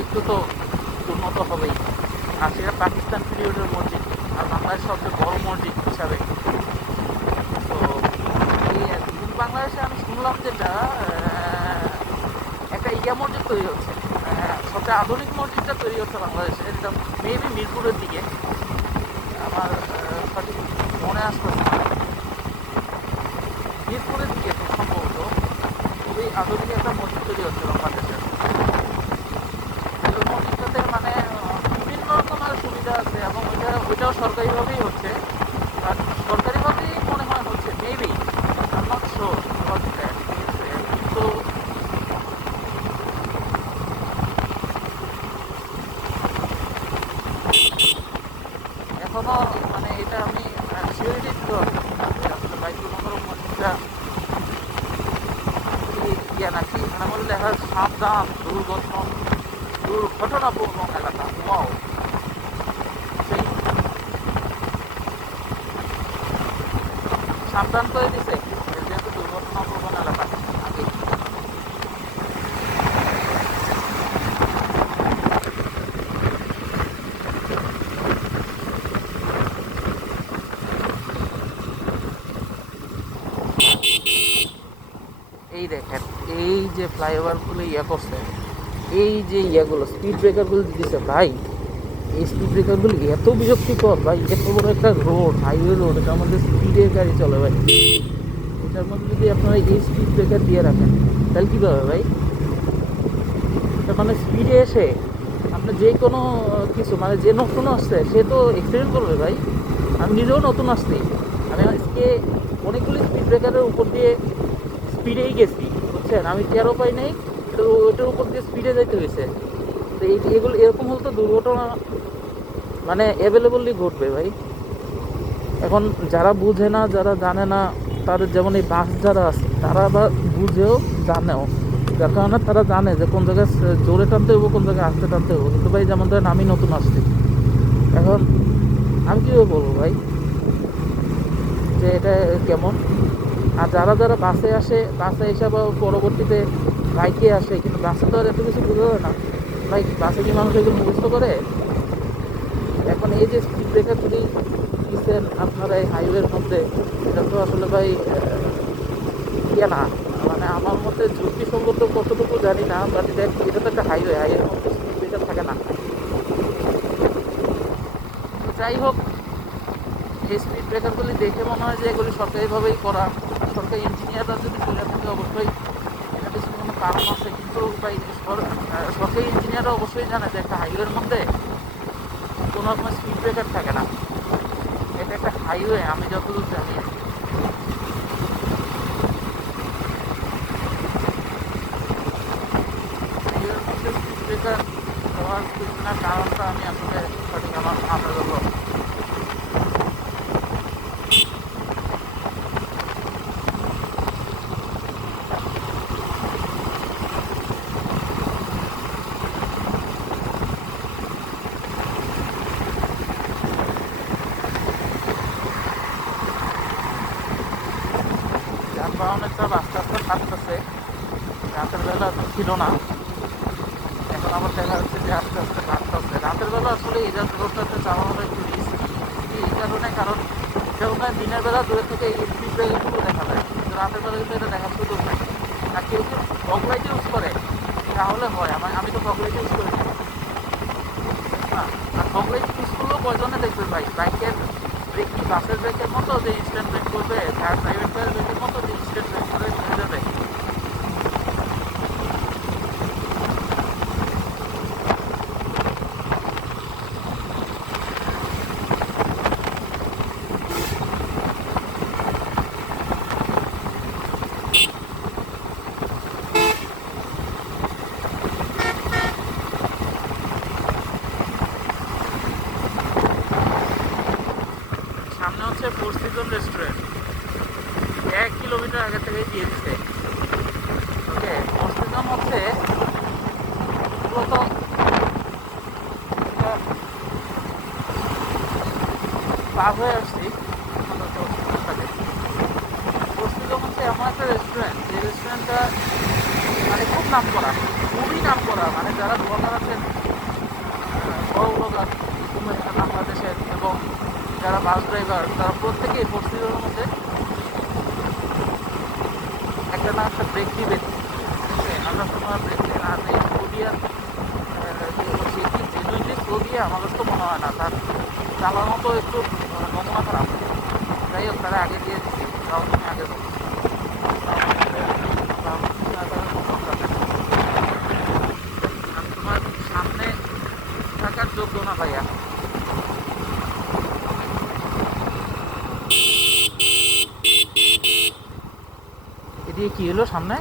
একটু তো উন্নত হবেই। আর সেটা পাকিস্তান পিরিয়ডের মসজিদ, আর বাংলাদেশ সবচেয়ে বড় মসজিদ হিসাবে। তো বললাম যেটা একটা ইয়া মসজিদ তৈরি হচ্ছে, সবচেয়ে আধুনিক মসজিদটা তৈরি হচ্ছে বাংলাদেশে, এটা মেবি মিরপুরের দিকে, আমার সঠিক মনে আসতেছে না, মিরপুরের দিকে খুব সম্ভবত খুবই আধুনিক একটা মসজিদ তৈরি হচ্ছে বাংলাদেশের। ওই মসজিদটাতে মানে বিভিন্ন রকমের সুবিধা আছে এবং ওইটাও সরকারিভাবেই হচ্ছে, বাট সরকারিভাবেই মনে হয় হচ্ছে maybe, I not sure about that, ঠিক আছে। কিন্তু এখনো মানে এটা আমি সিওরিটি দিতে পারছি না যে আসলে বাইতুল মোকাররম মসজিদটা ইয়া নাকি, এখানে বলে লেখা আছে সাবধান দুর্ঘটনাপূর্ণ এলাকা। ওয়াও, সেই সাবধান করে দিছে যেহেতু দুর্ঘটনাপূর্ণ এলাকা আগে। এই দেখেন, এই যে ফ্লাইওভারগুলো ইয়া করছে, এই যে ইয়াগুলো স্পিড ব্রেকারগুলো দিতেছে ভাই, এই স্পিড ব্রেকারগুলো এত বিরক্তিকর ভাই। এত বড় একটা রোড, হাইওয়ে রোড, এটার মধ্যে স্পিডের গাড়ি চলে ভাই, এটার মধ্যে যদি আপনারা এই স্পিড ব্রেকার দিয়ে রাখেন তাহলে কীভাবে ভাই? মানে স্পিডে এসে আপনার যে কোনো কিছু মানে যে নতুন আসছে সে তো অ্যাক্সিডেন্ট করবে ভাই। আমি নিজেও নতুন আসছি, আমি আজকে অনেকগুলি স্পিড ব্রেকারের উপর দিয়ে স্পিডেই গেছি, বুঝছেন, আমি টেরও পাই নাই, তো ওইটার উপর দিয়ে স্পিডে যাইতে হয়েছে। তো এগুলো এরকম হলে তো দুর্ঘটনা মানে অ্যাভেলেবলি ঘটবে ভাই। এখন যারা বুঝে না, যারা জানে না, তাদের যেমন এই বাস যারা আছে তারা আবার বুঝেও জানেও, যার কারণে তারা জানে যে কোন জায়গায় জোরে টানতে হবো, কোন জায়গায় আস্তে টানতে হবো। কিন্তু ভাই যেমন ধরেন আমি নতুন আসছি, এখন আমি কীভাবে বলবো ভাই যে এটা কেমন? আর যারা যারা বাসে আসে, বাসে এসে আবার পরবর্তীতে বাইকে আসে, কিন্তু বাসে তো আর এত কিছু বোঝা যায় না ভাই, বাসে কি মানুষ এগুলো মুখস্থ করে? এখন এই যে স্পিড ব্রেকার যদি দিচ্ছেন আপনারা এই হাইওয়ের মধ্যে, এটা তো আসলে ভাই ইয়ে না, মানে আমার মতে যুক্তিসঙ্গত কতটুকু জানি না, বাট এটা তো একটা হাইওয়ের মধ্যে স্পিড ব্রেকার থাকে না। তো যাই হোক, এই স্পিড ব্রেকারগুলি দেখে মনে হয় যে এগুলি সরকারিভাবেই করা, সরকারি ইঞ্জিনিয়াররা যদি করে থাকে অবশ্যই এটা পিছনে কোনো কারণ আছে। কিন্তু ভাই সরকারি ইঞ্জিনিয়াররা অবশ্যই জানে যে একটা হাইওয়ের মধ্যে কোনো রকমের স্পিড ব্রেকার থাকে না, এটা একটা হাইওয়ে, আমি যতদূর জানি। হাইওয়ের মধ্যে স্পিড ব্রেকার দেওয়ার পিছনে কারণটা আমি আসলে সঠিক আমার মাথায় ধরলো। যানবাহনের চাপ আস্তে আস্তে থাকতেছে, রাতের বেলা তো ছিল না, এখন আবার দেখা যাচ্ছে যে আস্তে আস্তে বাড়তেছে। রাতের বেলা আসলে এই রোডটাতে চালানোটা একটু রিস্কি এই কারণে, কারণ যেমন দিনের বেলা দূরে থেকে এই স্পিড ব্রেকারগুলো দেখা যায়, কিন্তু রাতের বেলা কিন্তু এটা দেখার সুযোগ নেই। আর কেউ কেউ ফগ লাইট ইউজ করে তাহলে হয়, আমি তো ফগ লাইট ইউজ করি না। হ্যাঁ, আর ফগ লাইট ইউজ করলেও কয়জনে দেখবে ভাই, বাইকের ব্রেক কি বাসের ব্রেকের মতো যে ইনস্ট্যান্ট ব্রেক করবে, প্রাইভেট কারের ব্রেকের মতো যে ইনস্ট্যান্ট ব্রেক করে নিয়ে যাবে? সামনে হচ্ছে ফোর সিজন রেস্টুরেন্ট, 1 কিলোমিটার আগে থেকেই দিয়ে দিচ্ছে। ওকে, ফোর সিজন হচ্ছে মূলত পার হয়ে আসছি ফোর সিজন হচ্ছে এমন একটা রেস্টুরেন্ট, যে রেস্টুরেন্টটা মানে খুব নাম করা, খুবই নাম করা, মানে যারা ব্লগার আছেন, বড় ব্লগার বাংলাদেশের, এবং যারা বাস ড্রাইভার, তারা প্রত্যেকেই ফোর সিজনের মধ্যে না একটা ব্রেক দিবেন, আসার সময় ব্রেক দেন। আর এই স্লো দিয়ে জেনুইনলি স্লো দিয়ে আমার কাছে তো মনে হয় না, তার চালানো তো একটু নমুনা খারাপ। যাই হোক, তারা আগে দিয়ে দিচ্ছি, তাও তুমি আগে দাও। আর তোমার সামনে থাকার যোগ্য না ভাইয়া। এদিকে কি হলো সামনে?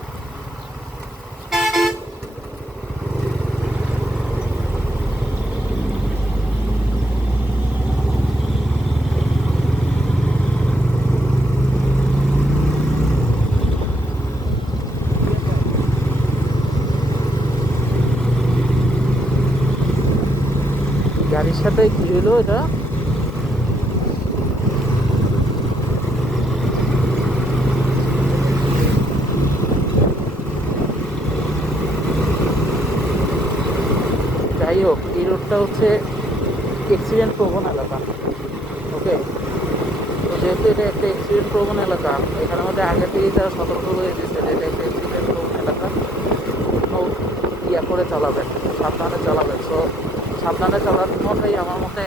গাড়ির সাথে কি হলো এটা? যাই হোক, এই রোডটা হচ্ছে অ্যাক্সিডেন্ট প্রবণ এলাকা। ওকে, তো যেহেতু এটা একটা অ্যাক্সিডেন্ট প্রবণ এলাকা, এখানের মধ্যে আগে থেকেই তারা সতর্ক হয়ে দিয়েছে যে এটা একটা অ্যাক্সিডেন্ট প্রবণ এলাকা, ইয়া করে চালাবেন, সাবধানে চালাবেন। সো সাবধানে চালানোটাই আমার মতে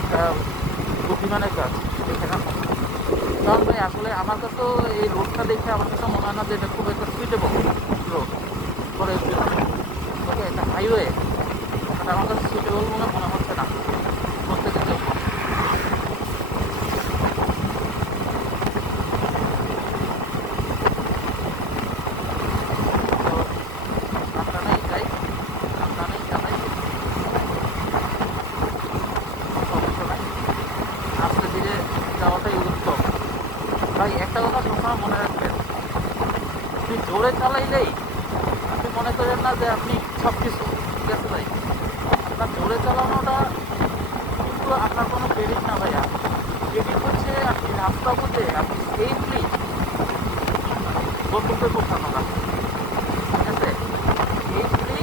একটা বুদ্ধিমানের কাজ এখানে। কারণ ভাই আসলে আমার কাছে এই রোডটা দেখে আমার কাছে মনে হয় না যে এটা খুব একটা সুইটেবল রোড ফর এভরিওয়ান। ওকে, একটা হাইওয়ে, এটা আমার কাছে সুইটেবল মনে হচ্ছে না প্রত্যেকের জন্য। তো সাবধানেই যাই, সাবধানেই চালাই, সমস্যা নাই। আস্তে ধীরে যাওয়াটাই উত্তম। ভাই একটা কথা সবসময় মনে রাখবেন, আপনি জোরে চালাইলেই আপনি মনে করেন না যে আপনি সব কিছু ঠিক আছে ভাই। আপনার জোরে চালানোটা কিন্তু আপনার কোনো ক্রেডিট না ভাইয়া। ক্রেডিট হচ্ছে আপনি রাস্তা বুঝে আপনি সেফলি গন্তব্যে পৌঁছানোটা, ঠিক আছে। সেফলি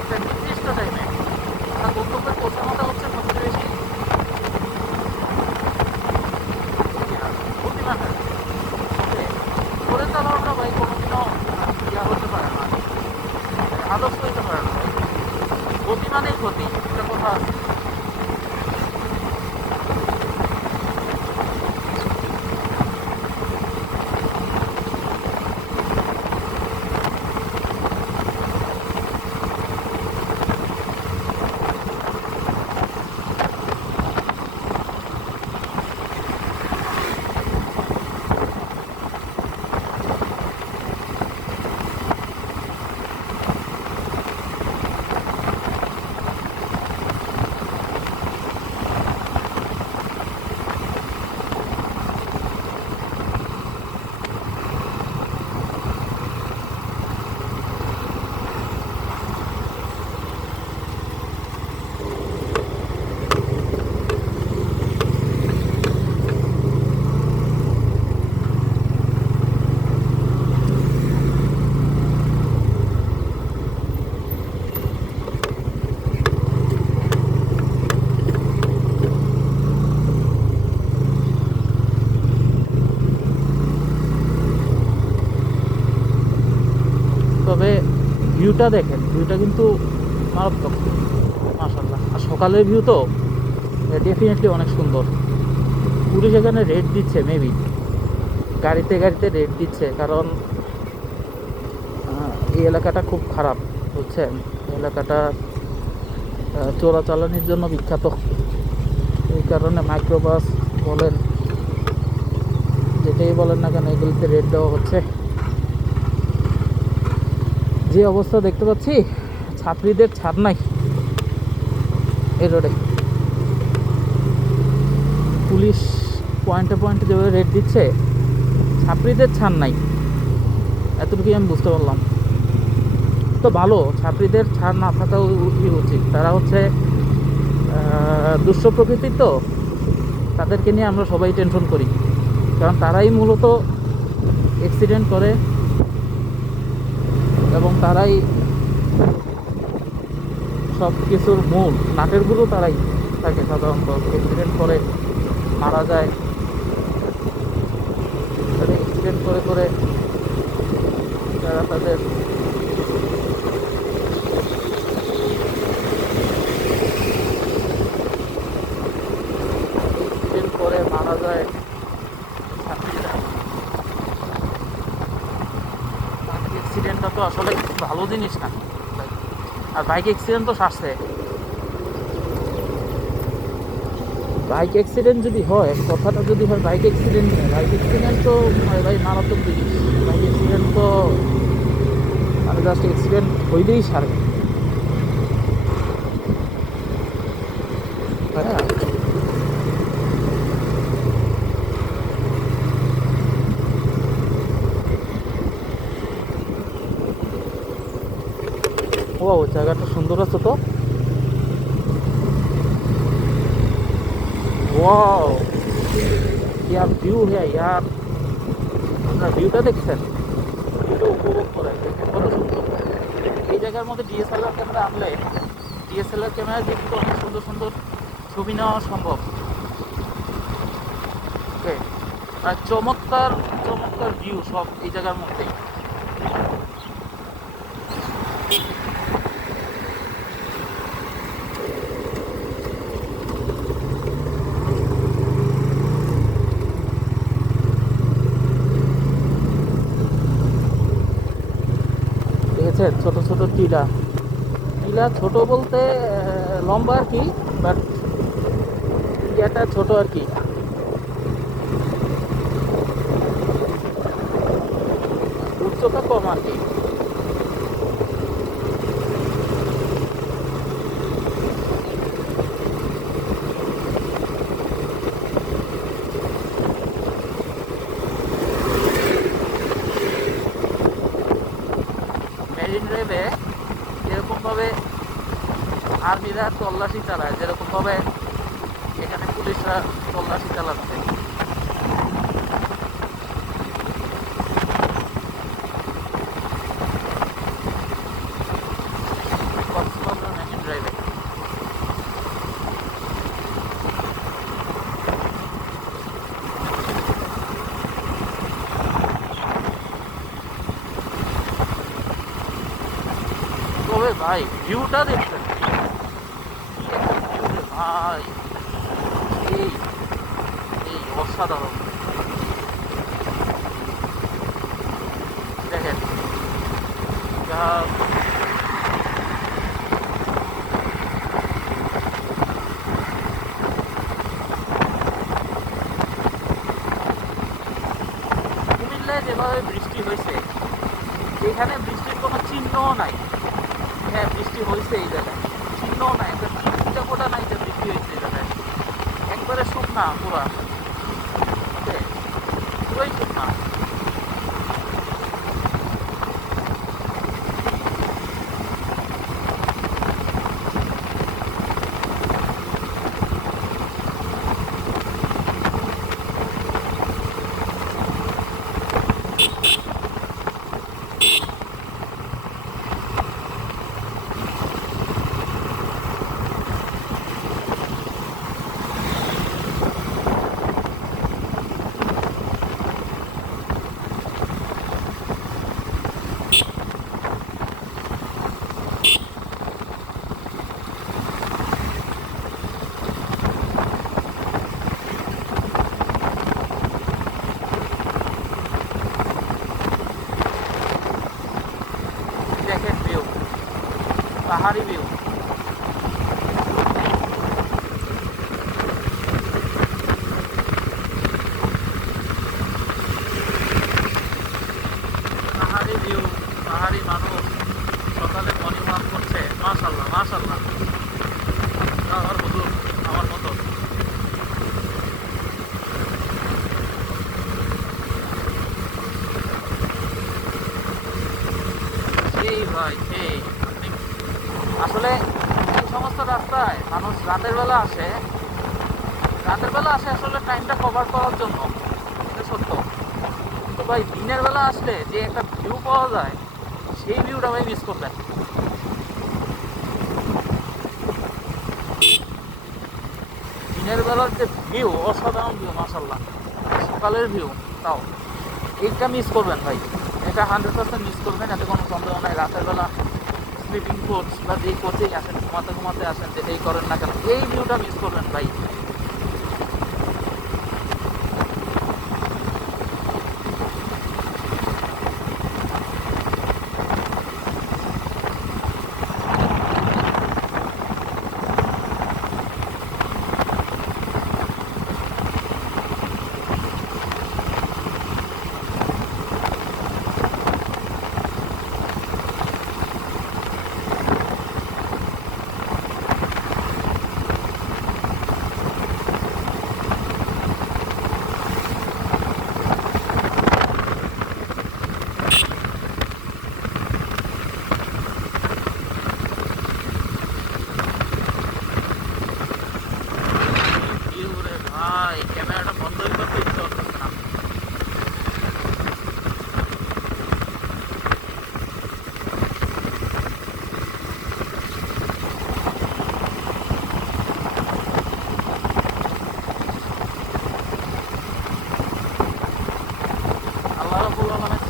একটা নির্দিষ্ট টাইমে আপনার গন্তব্যে পৌঁছানোটা হচ্ছে সবচেয়ে বেশি বুদ্ধিমানের। ওকে, জোরে চালানোটা ভাই কোনোদিনও ইয়া হতে পারে না, আদর্শ হতে পারে না ভাই। গতিমানেই ক্ষতি, একটা কথা আছে। তবে ভিউটা দেখেন, ভিউটা কিন্তু মারাত্মক, মাশাআল্লাহ। আর সকালের ভিউ তো ডেফিনেটলি অনেক সুন্দর। পুলিশ এখানে রেড দিচ্ছে, মেবি গাড়িতে গাড়িতে রেড দিচ্ছে, কারণ এই এলাকাটা খুব খারাপ, বুঝছেন। এই এলাকাটা চোরাচালানির জন্য বিখ্যাত। এই কারণে মাইক্রোবাস বলেন, যেটাই বলেন না কেন, এগুলিতে রেড দেওয়া হচ্ছে। যে অবস্থা দেখতে পাচ্ছি, ছাত্রীদের ছাড় নাই এই রোডে। পুলিশ পয়েন্টে পয়েন্টে যেভাবে রেড দিচ্ছে, ছাত্রীদের ছাড় নাই, এতটুকুই আমি বুঝতে পারলাম। তো ভালো, ছাত্রীদের ছাড় না থাকা উচিত। তারা হচ্ছে দুষ্ট প্রকৃতির, তো তাদেরকে নিয়ে আমরা সবাই টেনশন করি, কারণ তারাই মূলত অ্যাক্সিডেন্ট করে এবং তারাই সব কিছুর মূল নাটের গুলো, তারাই থাকে সাধারণত। অ্যাক্সিডেন্ট করে মারা যায়, অ্যাক্সিডেন্ট করে করে যারা তাদের অ্যাক্সিডেন্ট করে মারা যায় ছাত্রীরা। বাইক অ্যাক্সিডেন্টটা তো আসলে ভালো জিনিস না। আর বাইক অ্যাক্সিডেন্ট তো সারছে, বাইক অ্যাক্সিডেন্ট যদি হয়, কথাটা যদি হয় বাইক অ্যাক্সিডেন্ট নিয়ে, বাইক অ্যাক্সিডেন্ট তো ভাই মারাত্মক জিনিস। বাইক অ্যাক্সিডেন্ট তো মানে জাস্ট অ্যাক্সিডেন্ট হইলেই সারে। হ্যাঁ, ও জায়গাটা সুন্দর আছে তো। ওয়াও, क्या व्यू है यार। আপনার ভিউটা দেখছেন, ভিউটা উপভোগ করে দেখেন কত সুন্দর। এই জায়গার মধ্যে ডিএসএলআর ক্যামেরা আনলে, ডিএসএলআর ক্যামেরা দিয়ে কিন্তু অনেক সুন্দর সুন্দর ছবি নেওয়া সম্ভব। ওকে, আর চমৎকার চমৎকার ভিউ সব এই জায়গার মধ্যেই। দেখেছেন ছোট ছোট টিলা, টিলা ছোট বলতে লম্বা আর কি, বাট ইয়েটা ছোট আর কি। উচ্চতা কম আর কি। মেরিন ড্রাইভে যেরকমভাবে আর্মিরা তল্লাশি চালায়, যেরকমভাবে এখানে পুলিশরা তল্লাশি চালাচ্ছে। কক্সবাজার মেরিন ড্রাইভে তবে ভাই ভিউটা দেখছেন ভাই, এই এই অসাধারণ। দেখেন যা কুমিল্লায় যেভাবে বৃষ্টি হয়েছে, এখানে বৃষ্টির কোনো চিহ্নও নাই। হ্যাঁ বৃষ্টি হয়েছে এই জায়গায়, চিহ্নও নাই, একটা ফোঁটা নাই যে বৃষ্টি হয়েছে এই জায়গায়। একবারে শুকনা পুরা, পুরোই শুকনা। দেখেন ভিউ, পাহাড়ি ভিউ। পাহাড়ি ভিউ, পাহাড়ি মানুষ সকালে মর্নিং ওয়াক করছে। মাশাল্লাহ মাশাল্লাহ, আমার হুজুর আমার মতো। সেই ভাই সেই, আসলে এই সমস্ত রাস্তায় মানুষ রাতের বেলা আসে, রাতের বেলা আসে আসলে টাইমটা কভার করার জন্য, এটা সত্য। তো ভাই দিনের বেলা আসলে যে একটা ভিউ পাওয়া যায়, সেই ভিউটা ভাই মিস করবেন। দিনের বেলার যে ভিউ, অসাধারণ ভিউ মাশাল্লাহ, সকালের ভিউ, তাও এইটা মিস করবেন ভাই। এটা 100% মিস করবেন, এতে কোনো সন্দেহ নাই। রাতের বেলা স্লিপিং কোচ বা যেই কোচেই আসেন, ঘুমাতে ঘুমাতে আসেন, যেটাই করেন না কেন, এই ভিউটা মিস করবেন ভাই। ভিউ রে ভাই, ক্যামেরাটা বন্ধই করতে ইচ্ছে করতেছে না। আল্লাহ রাব্বুল আলামিনের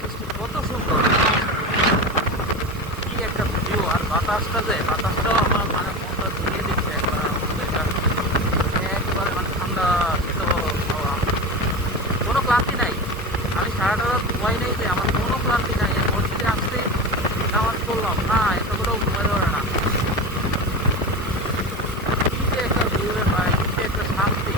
সৃষ্টি কত সুন্দর, কি একটা ভিউ। আর বাতাসটাও আমার মানে মনটা ধুয়ে দিচ্ছে একবার। একেবারে মানে ঠান্ডা শীতল হাওয়া, কোনো ক্লান্তি নাই। আমি সারাটা রাত ঘুমাই নেই যে আমার কোনো ক্লান্তি নাই। মসজিদে আসতে নামাজ পড়লাম না, এতগুলো ঘুমাই ধরে না। কি যে একটা ভিউ রে ভাই, কি যে একটা শান্তি।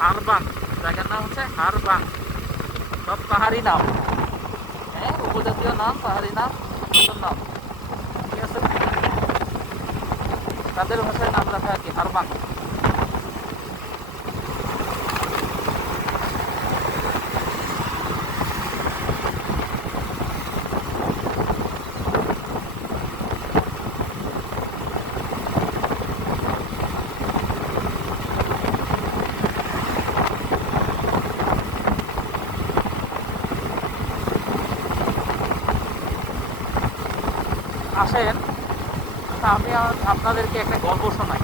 হারবাং জায়গার নাম হচ্ছে হারবাং। সব পাহাড়ি নাম, হ্যাঁ, উপজাতীয় নাম, পাহাড়ি নাম, সুন্দর নাম, ঠিক আছে। তাদের ভাষায় নাম রাখা আর কি, হারবাং। আসেন, আমি আপনাদেরকে একটা গল্প শোনাই।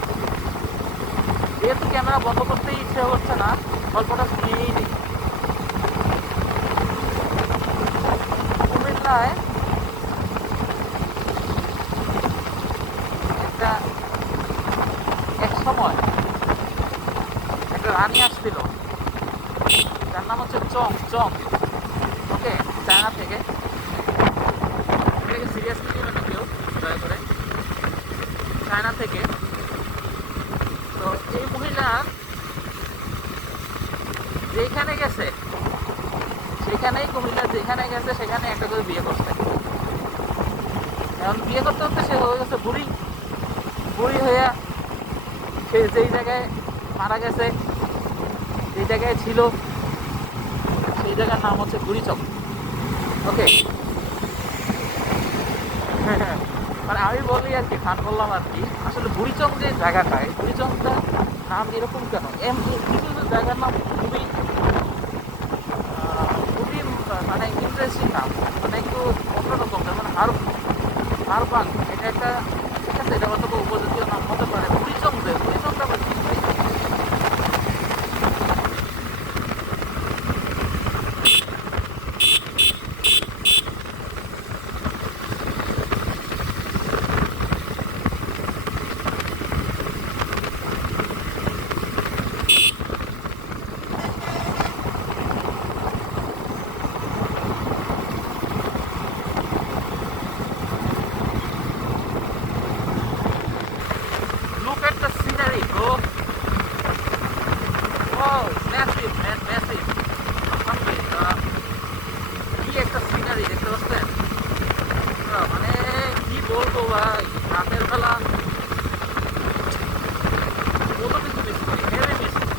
যেহেতু ক্যামেরা বন্ধ করতেই ইচ্ছে হচ্ছে না, গল্পটা শুনিয়েই দিই। কুমিল্লায় একটা এক সময় একটা রানী আসছিল, যার নাম হচ্ছে চং চং। ওকে, চায়না থেকে। এটাকে সিরিয়াসলি নেবেন না কেউ, দয়া করে। চায়না থেকে। তো এই মহিলা যেখানে গেছে, সেখানেই কুমিল্লা যেখানে গেছে সেখানে একটা করে বিয়ে করছে। এখন বিয়ে করতে করতে সে হয়ে গেছে বুড়ি। বুড়ি হইয়া সে যেই জায়গায় মারা গেছে, যেই জায়গায় ছিল, সেই জায়গার নাম হচ্ছে বুড়িচক। ওকে, মানে আমি বলি আর কি, খান বললাম আর কি। আসলে বুড়িচং যে জায়গাটায়, বুড়িচংটা নাম এরকম কেন? এমনি কিছু কিছু জায়গার নাম খুবই খুবই মানে ইন্টারেস্টিং নাম, মানে একটু অন্যরকম। যেমন হারবাং, এটা একটা, ঠিক আছে, এটা হয়তো উপজাতীয় নাম হতে পারে। বুড়িচং যে, বুড়িচংটা আবার কি ভাই? Look at the scenery, bro. Oh, massive, man, massive. আলহামদুলিল্লাহ, কি একটা সিনারি দেখতে পাচ্ছেন? মানে কি বলবো ভাই, রাতের বেলা কত কিছু মিস করি, হেভি মিস করি।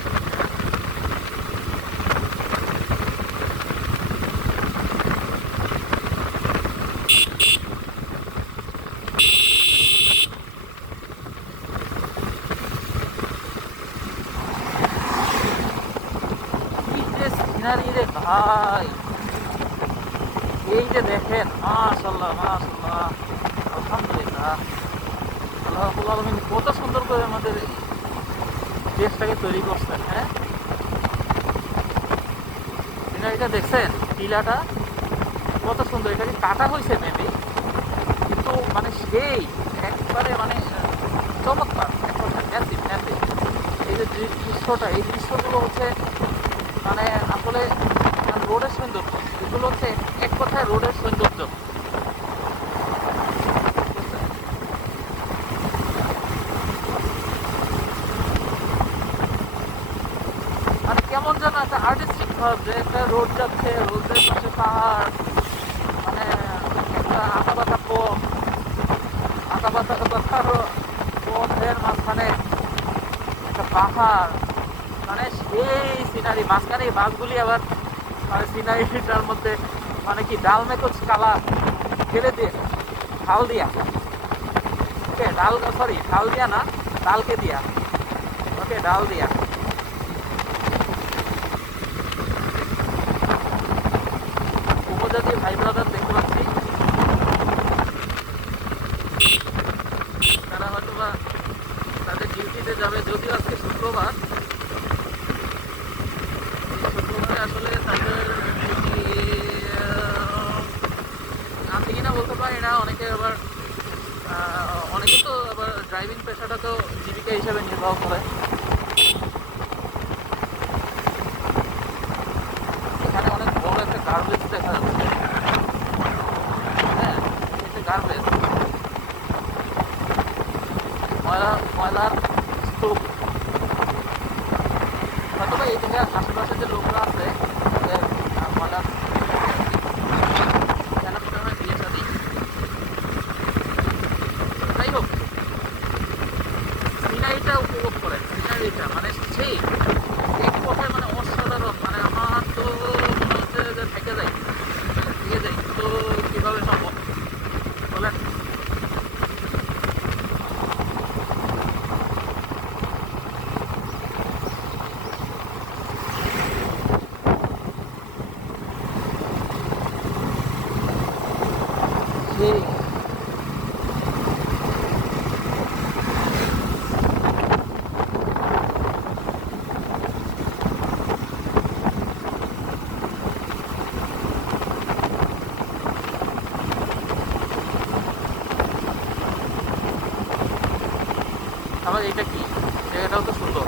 সিনারি রে ভাই, এই যে দেখেন, মাশাল্লাহ মাশাল্লাহ, আলহামদুলিল্লাহ, আল্লাহ রাব্বুল আলামিন কত সুন্দর করে আমাদের দেশটাকে তৈরি করছেন। হ্যাঁ, সিনারিটা দেখছেন, টিলাটা কত সুন্দর। এটাকে কাটা হয়েছে মেবি, কিন্তু মানে সেই একবারে মানে চমৎকার, একবারে ম্যাসিভ ম্যাসিভ। এই যে দৃশ্যটা, এই দৃশ্যগুলো হচ্ছে মানে আসলে রোডের সৌন্দর্য, এগুলো হচ্ছে এক কথায় রোডের সৌন্দর্য। মানে কেমন যেন একটা আর্টিস্টিক ভাব, যে একটা রোড যাচ্ছে, রোডের পাশে পাহাড়, মানে একটা আঁকা বাঁকা পথ, আঁকা বাঁকা পথের মাঝখানে একটা পাহাড়, মানে সেই সিনারি। মাঝখানে এই বাসগুলি আবার মানে সিনারিটার মধ্যে মানে কি ডাল মেকচ কালা ফেলে দিয়ে, ঢাল দিয়া, ওকে ডাল, সরি ঢাল দিয়া না, ডালকে দিয়া, ওকে ডাল দিয়া। উপজাতি ভাই ব্রাদার দেখতে পাচ্ছি, তারা হয়তো বা তাদের ডিউটিতে যাবে, যদিও আজকে শুক্রবার। শুক্রবারে আসলে তাদের ডিউটি আছে কিনা বলতে পারি না। অনেকে আবার অনেকে তো আবার ড্রাইভিং পেশাটা তো জীবিকা হিসাবে নির্বাহ করে। এখানে অনেক বড় একটা গার্বেজ দেখা যাচ্ছে। হ্যাঁ, এটা গার্বেজ, ময়লার স্তূপ। হয়তো বা এই জায়গায় আশেপাশে যে লোকরা আছে তাদের ময়লার জানাশোনা বিয়ে শাদী, যাই হোক সিনারিটা উপভোগ করেন। সিনারিটা মানে সেই এক কথায় মানে অসাধারণ। মানে আমার তো মনে হচ্ছে যে থেকে যাই, থেকে যাই, তো কীভাবে সম্ভব বলেন? সেই আবার এটা কি, জায়গাটাও তো সুন্দর।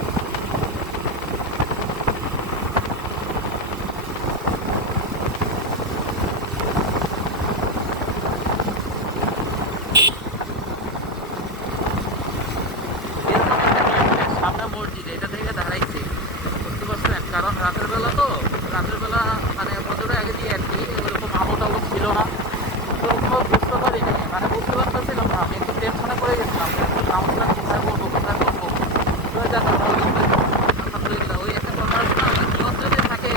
সামনে মসজিদ, এটা থেকে দাঁড়াইছি, বুঝতে পারছেন? কারণ রাতের বেলা তো, রাতের বেলা মানে বছরের আগে দিয়ে আর কি ওরকম আলো টালো ছিল না, তো বুঝতে পারিনি, মানে বুঝতে পারতেছিলাম না। আমি একটু টেনশনে পড়ে গেছিলাম, কাউন্সিলার কোথায় বলবো, কোথায় বলবো। তো আলহামদুলিল্লাহ ওই একটা কথা আছে না, নিয়ত যদি থাকে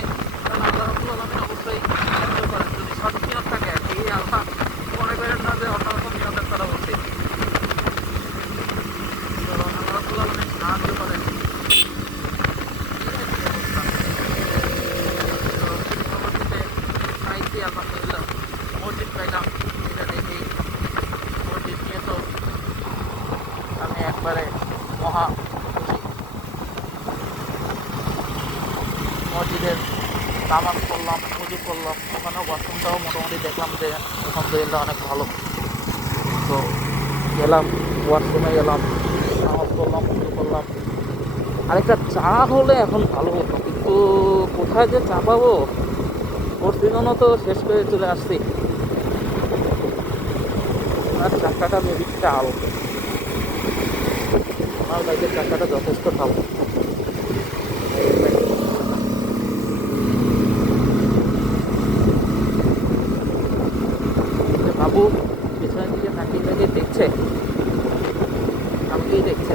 তাহলে আল্লাহ রাব্বুল আলামিন অবশ্যই সাহায্য করেন, যদি সঠিক নিয়ত থাকে আর কি। আল্লাহ মনে করেন না যে অন্যরকম নিয়তের করা উচিত, তো আল্লাহ রাব্বুল আলামিন সাহায্য করেন। পরবর্তীতে পাইছি আলহামদুলিল্লাহ, মসজিদ পাইলাম। এটা দেখি মসজিদ নিয়ে তো আমি একবারে মহা খুশি। মসজিদের নামাজ পড়লাম, পুজো করলাম, ওখানেও বাথরুমটাও মোটামুটি দেখলাম যে আলহামদুলিল্লাহ অনেক ভালো। তো গেলাম, ওয়াশরুমে গেলাম, নামাজ পড়লাম, পুজো করলাম। আরেকটা চা হলে এখন ভালো হতো, কিন্তু কোথায় যে চা পাবো, ওর সিজনও তো শেষ করে চলে আসছি। আর চাকাটা মেবি চাল, আমার বাইকের চাকাটা যথেষ্ট ভালো। বাবু পিছনের দিকে তাকিয়ে তাকিয়ে দেখছে, আমাকেই দেখছে,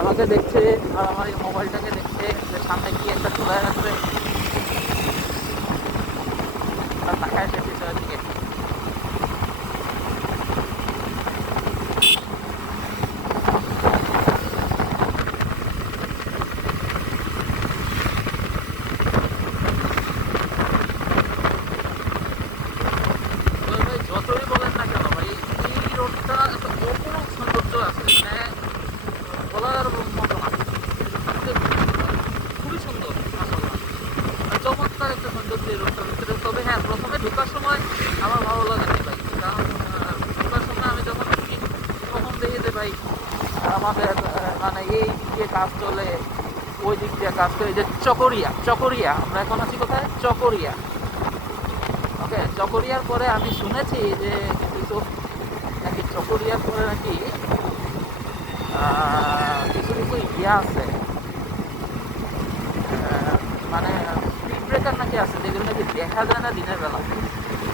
আমাকে দেখছে আর আমার এই মোবাইলটাকে দেখছে, যে সামনে কি একটা চলে আসবে, আর তাকায় সে পিছনের দিকে। ঢোকার সময় আমার ভালো লাগে না ভাই, কারণ ঢোকার সময় আমি যখন ঢুকি তখন দেখি যে ভাই আমাদের মানে এই দিক দিয়ে কাজ চলে, ওই দিক দিয়ে কাজ করে, যে চকরিয়া চকরিয়া আমরা এখন আছি কোথায়, চকরিয়া। ওকে, চকরিয়ার পরে আমি শুনেছি যে কিছু নাকি চকরিয়ার পরে নাকি কিছু কিছু ইয়ে আছে, মানে স্পিড ব্রেকার নাকি আছে, যেগুলো নাকি দেখা যায় না দিনের বেলা,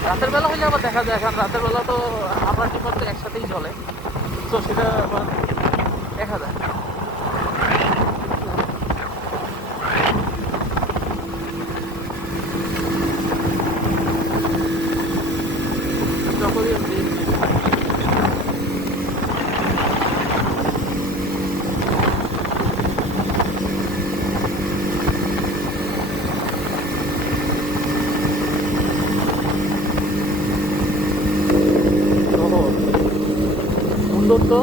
রাতের বেলা হলে আবার দেখা যায়। কারণ রাতের বেলা তো আমরা টিপার তো একসাথেই চলে, তো সেটা আবার দেখা যায়। চকরিয়া ব্রিজ শহর সুন্দর তো,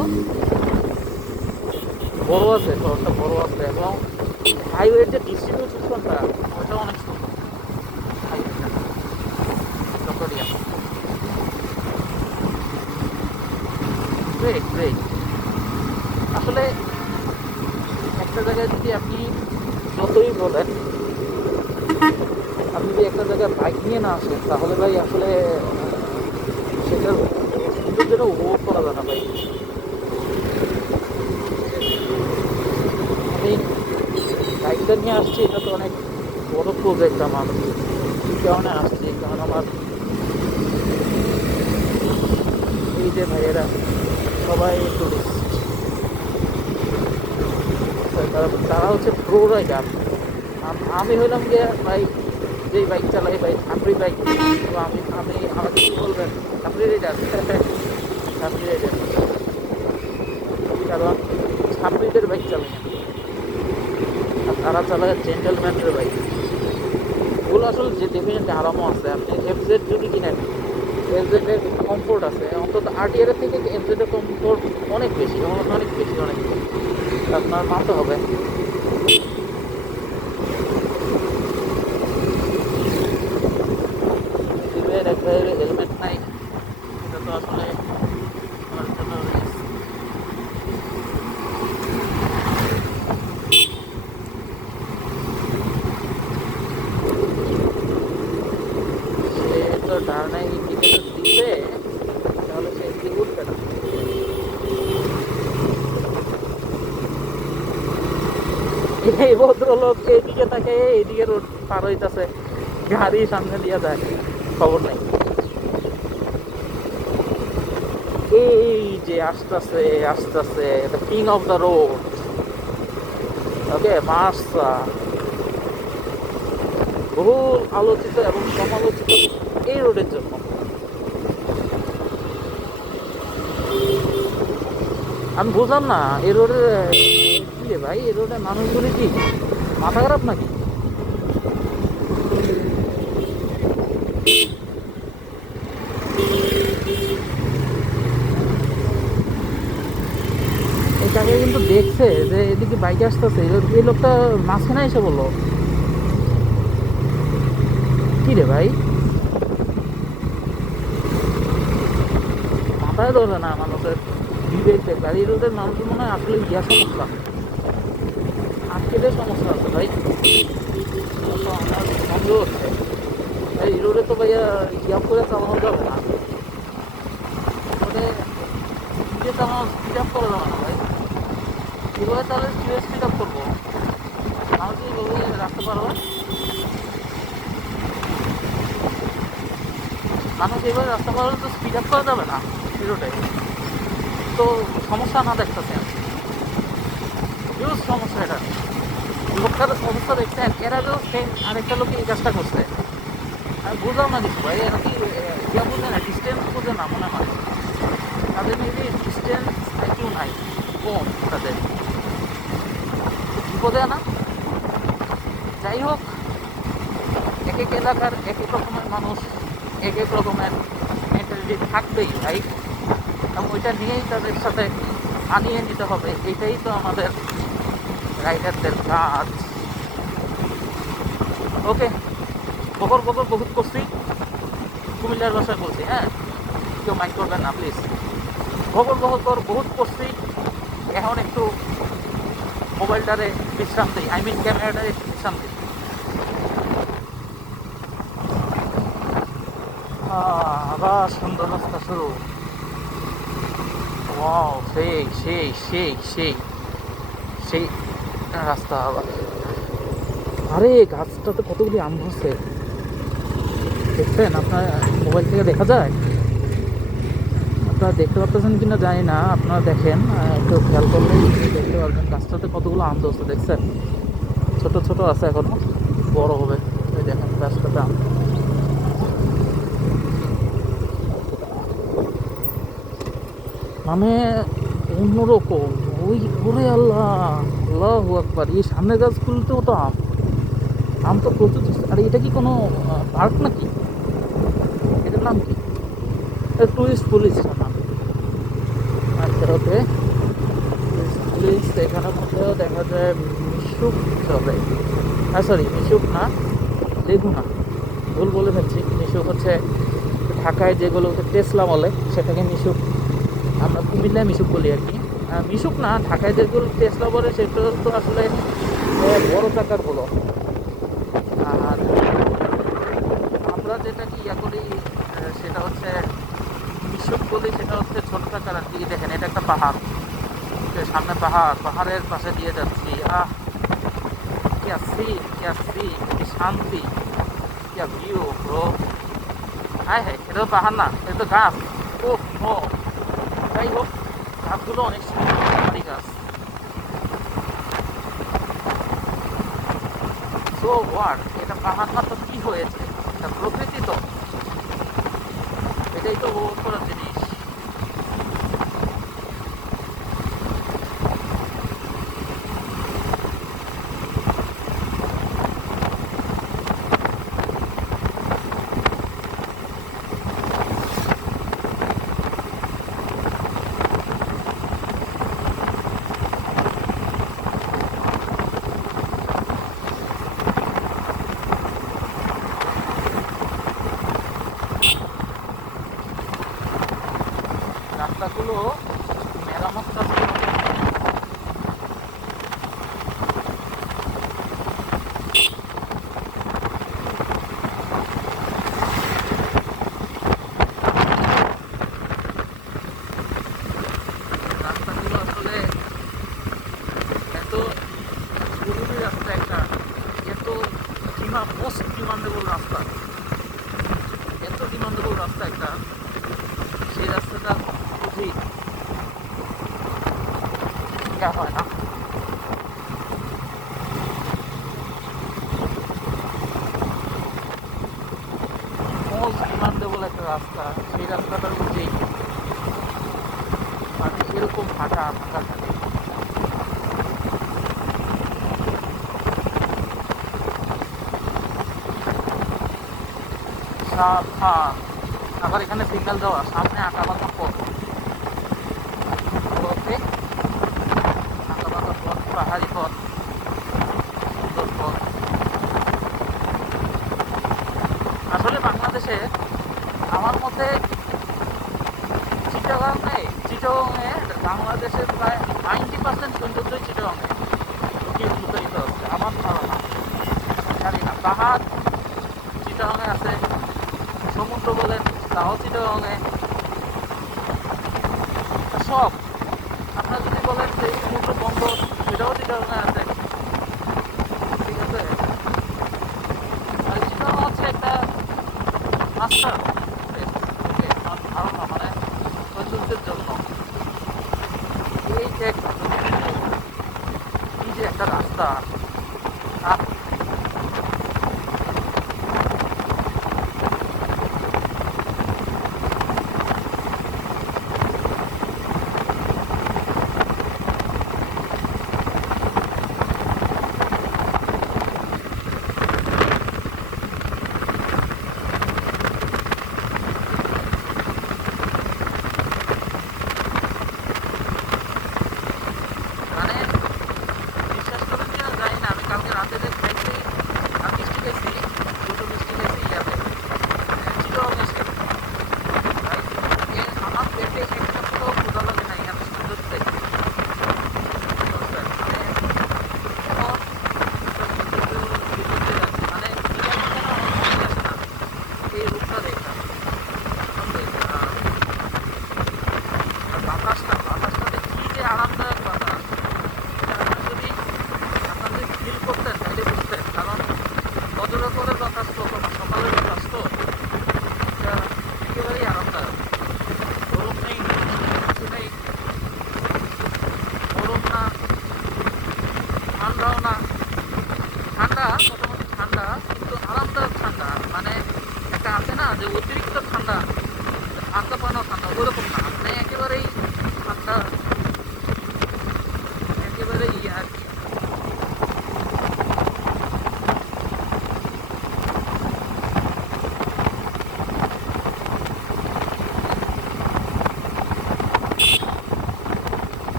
বড় আছে, শহরটা বড় আছে, এবং হাইওয়ের যে ডিস্ট্রিবিউশনটা ওটা অনেক সুন্দর। হাইওয়েটা চকরিয়া গ্রেট গ্রেট। আসলে একটা জায়গায় যদি আপনি যতই বলেন, আপনি যদি একটা জায়গায় বাইক নিয়ে না আসেন তাহলে ভাই আসলে সেটার সৌন্দর্যটা উপভোগ করা যায় না ভাই। আমি বাইকটা নিয়ে আসছি, এটা তো অনেক বড় প্রজেক্ট আমার। এই কারণে আসছি, কারণ আমার এই যে ভাইয়েরা সবাই টুরিস্ট, তারা হচ্ছে প্রো রাইডার। আমি হইলাম গিয়ে ভাই, যেই বাইক চালাই ভাই ছাপড়ি বাইক, তো আমি আমাকে কি বলবেন, ছাপড়ি রাইডার ছাপড়ি রাইডার, কারণ ছাপড়িদের বাইক চালাই না, আর তারা চালায় জেন্টেলম্যানের বাইক। ওগুলো আসলে যে ডেফিনেটলি আরামও আছে। আপনি এফজেড যদি কিনেন, এফজেডের কমফোর্ট আছে, অন্তত আরটিআর থেকে এফজেডের কমফোর্ট অনেক বেশি, অনেক বেশি, অনেক বেশি, আপনার মানতে হবে। সিভিলের এক ভাইয়ের হেলমেট নাই, এটা তো আসলে আমার জন্য risk। সে তো ডানে ইন্ডিকেটর দিবে, তাহলে সে এদিকে উঠবে না। এই ভদ্রলোক এইদিকে তাকে এইদিকে রোড পার হইতাছে, গাড়ি সামনে দিয়ে যায়, খবর নাই। এই যে আসতেছে আসতেছে, the king of the road. Okay, মার্সা, বহুল আলোচিত এবং সমালোচিত এই রোডের জন্য। আমি বুঝলাম না এই রোডের কি রে ভাই, এই রোডের মানুষগুলি কি মাথা খারাপ নাকি? এই জায়গায় কিন্তু দেখছে যে এদিকে বাইক আসতেছে, এই লোকটা মাঝখানে এসে বললো কি রে ভাই, মাথায় ধরে না মানুষের বিবেক দেখবে। আর এই রোডের মানুষের মনে হয় আসলে ইয়া সমস্যা, আজকেদের সমস্যা আছে ভাই, সমস্যা আমার সন্দেহ হচ্ছে। এই রোডে তো ভাইয়া ইয়া করে চালানো যাবে না, রোডে স্পিডে চালানো, স্পিড আপ করা যাবে না ভাই। কীভাবে তাহলে কীভাবে স্পিড আপ করবো? আমার কি বলবো রাখতে পারবো, মানুষ এইভাবে রাস্তা পার হলে তো স্পিড আপ করা যাবে না এই রোডে। তো সমস্যা না দেখতেছি আমি, হিউজ সমস্যা এটা। লোকটার অবস্থা দেখছেন, এর আগেও সেম আরেকটা লোক এই কাজটা করছে। আমি বুঝলাম না কিছু ভাই, এরা কি ইয়া বুঝে না, ডিস্টেন্স বুঝে না মনে হয়। তাদের মেবি ডিস্টেন্স আইকিউ নাই, কম তাদের, বিপদে না। যাই হোক, এক এক এলাকার এক এক রকমের মানুষ, এক এক রকমের মেন্টালিটি থাকবেই ভাই, এবং ওইটা নিয়েই তাদের সাথে মানিয়ে নিতে হবে। এটাই তো আমাদের রাইডারদের কাজ। ওকে, বকর বকর বহুত করছি, কুমিল্লার ভাষায় বলছি, হ্যাঁ, কেউ মাইন্ড করবেন না প্লিজ। ভগর ভগর বহুত করছি, এখন একটু মোবাইলটারে বিশ্রাম দিই, আই মিন ক্যামেরাটারে একটু বিশ্রাম দিই। আবার সুন্দর রাস্তা শুরু। ওয়াও, সেই সেই সেই সেই সেই রাস্তা আবার। আরে গাছটাতে কতগুলি আম ধরছে দেখছেন? আপনার মোবাইল থেকে দেখা যায়, আপনারা দেখতে পাচ্ছেন কিনা জানি না, আপনারা দেখেন, একটু খেয়াল করলেই দেখতে পারবেন গাছটাতে কতগুলো আম ধরছে দেখছেন? ছোট ছোট আছে, এখনো বড় হবে। এই দেখেন গাছটাতে আম, মানে অন্যরকম। ওই করে আল্লাহ, আল্লাহু আকবার, এই সামনের গাছগুলোতেও তো আম, আম তো প্রচুর ধরছে। আরে এটা কি কোনো পার্ক নাকি? এটার নাম কি? টুরিস্ট পুলিশ নাম। আচ্ছা, ওকে, টুরিস্ট পুলিশ। এখানের মধ্যেও দেখা যায় মিশুক চলে। হ্যাঁ সরি, মিশুক না, লেগুনা, ভুল বলে ফেলছি। মিশুক হচ্ছে ঢাকায় যেগুলোকে টেসলা বলে, সেটাকে মিশুক, আমরা কুমিল্লায় মিশুক বলি আর কি। মিশুক না, ঢাকায় যেগুলো টেসলা বলে সেটা তো আসলে বড় চাকার গুলো। আর আমরা যেটা কি ইয়া করি, সেটা হচ্ছে মিশুক বলি, সেটা হচ্ছে ছোট চাকার আর কি। দেখেন, এটা একটা পাহাড়, সামনে পাহাড়, পাহাড়ের পাশে দিয়ে যাচ্ছি। क्या सीन, क्या सीन, কি শান্তি, क्या ভিউ ব্রো। হ্যাঁ হ্যাঁ, এটা তো পাহাড় না, এটা তো গাছ। ও ও, যাই হোক, গাছগুলো অনেক সুন্দর, পাহাড়ি গাছ। সো হোয়াট, এটা পাহাড় না তো কি হয়েছে? এটা প্রকৃতি তো, এটাই তো উপভোগ করার জিনিস। রাস্তাগুলো মেরামত কাজ করতে, রাস্তাগুলো আসলে এত জরুরি রাস্তা একটা, এত মোস্ট ডিমান্ডেবল রাস্তা, এত ডিমান্ডেবল রাস্তা একটা, সেই রাস্তাটা বুঝি ইয়া হয় না। মোস্ট ডিমান্ডেবল একটা রাস্তা, সেই রাস্তাটার বুঝি মানে এরকম ফাঁকা ফাঁকা থাকে। সাবধান, আবার এখানে সিগন্যাল দেওয়া, সামনে আঁকা বাঁকা পথ, পথে আঁকা বাঁকা পথ, পাহাড়ি পথ, সুন্দর পথ। আসলে বাংলাদেশে আমার মতে চিটাগংয়ে বাংলাদেশের প্রায় 90% সৌন্দর্যই চিটাগংয়ে লুকায়িত আছে আমার ধারণা। জানি না, পাহাড় চিটাগংয়ে আছে, সমুদ্র বলেন তাও চিটাগংয়ে, সব। আপনারা যদি বলেন যে সমুদ্র বন্দর, সেটাও চিটাগংয়ে আছে, ঠিক আছে। আর চিটাগং হচ্ছে একটা মাস্টার প্লেস, আমার ধারণা, মানে সৌন্দর্যের জন্য। এই যে এই যে একটা রাস্তা, বাতাস তো সকালের বাতাস তো এটা একেবারেই আরামদায়ক। গরম নেই, কিছু নেই, গরম না, ঠান্ডাও না। ঠান্ডা, মোটামুটি ঠান্ডা, কিন্তু আরামদায়ক ঠান্ডা। মানে একটা আছে না যে অতিরিক্ত ঠান্ডা, ঠান্ডা পানো ঠান্ডা, ওরকম না। মানে একেবারেই ঠান্ডা, একেবারেই আর কি।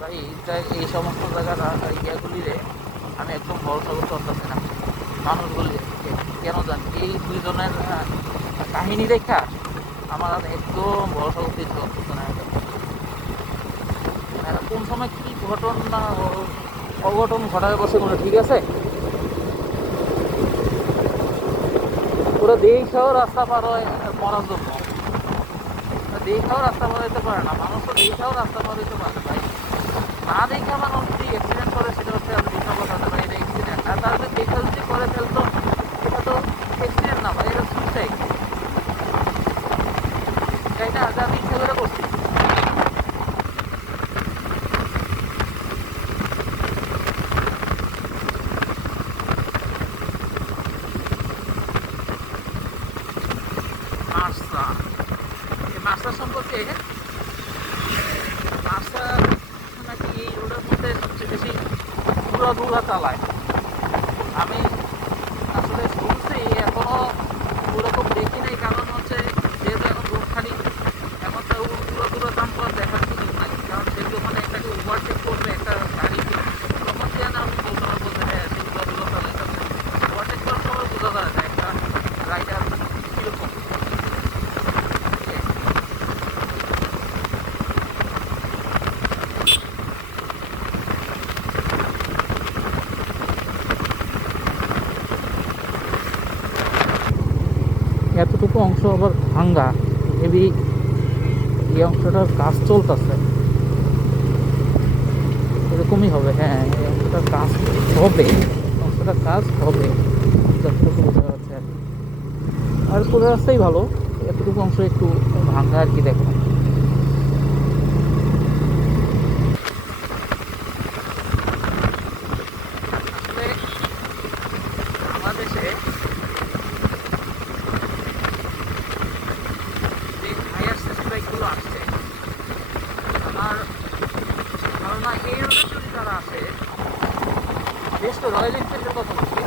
ভাই এই সমস্ত জায়গার ইয়াগুলিরে আমি একদম ভরসা করতে পারতেছি না মানুষগুলি। কেন জানি এই দুইজনের কাহিনী দেখা আমার আর একদম ভরসা করতে ইচ্ছে করতেছে না। এরা কোন সময় কি ঘটনা অঘটন ঘটায় বসে কোনো ঠিক আছে। পুরো দেখাও রাস্তা পার হয় মরার জন্য, দেখাও রাস্তা পার হইতে পারে না মানুষ, তো দেখাও রাস্তা পার হইতে পারে না ভাই। না দেখে মানুষ যদি অ্যাক্সিডেন্ট করে সেটা হচ্ছে আর ভিন্ন কথা, ভাই এটা অ্যাক্সিডেন্ট। আর তাহলে দেখে যদি করে ফেলতো এটা তো অ্যাক্সিডেন্ট না ভাই, এটা সুইসাইড। তাই না, যে আমি ইচ্ছা করে করছি। মার্সা, এই মার্সা সম্পর্কে মার্সা নাকি এই রোডের মধ্যে সবচেয়ে বেশি দূরা চালায়। আমি আসলে শুনছি, এখনো ওরকম দেখি নাই। কারণ হচ্ছে যেহেতু এখন রোড খালি, এখন তো দূরা দাম করা দেখার সুযোগ নাই। কারণ যেহেতু ওখানে একটাকে ওভারটেক করবে একটা গাড়িকে, তখন দিয়ে না আমি বলতে পারবো যে হ্যাঁ সে দূরা চালাইতেছে। ওভারটেক করার সময় বোঝা যায় না একটা রাইডার কীরকম। এতটুকু অংশ আবার ভাঙ্গা, মেবি এই অংশটার কাজ চলতেছে, এরকমই হবে। হ্যাঁ, এই অংশটার কাজ হবে, অংশটার কাজ হবে যতটুকু বোঝা যাচ্ছে আর কি। আর পুরো রাস্তাই ভালো, এতটুকু অংশ একটু ভাঙ্গা আর কি। দেখো আসলে বাংলাদেশে যে হায়ার সাবস্ক্রাইবগুলো আসছে, আমার ধারণা এই রোডে যদি তারা আসে, বেশ তো রয়্যাল এনফিল্ডের কথা বলছি,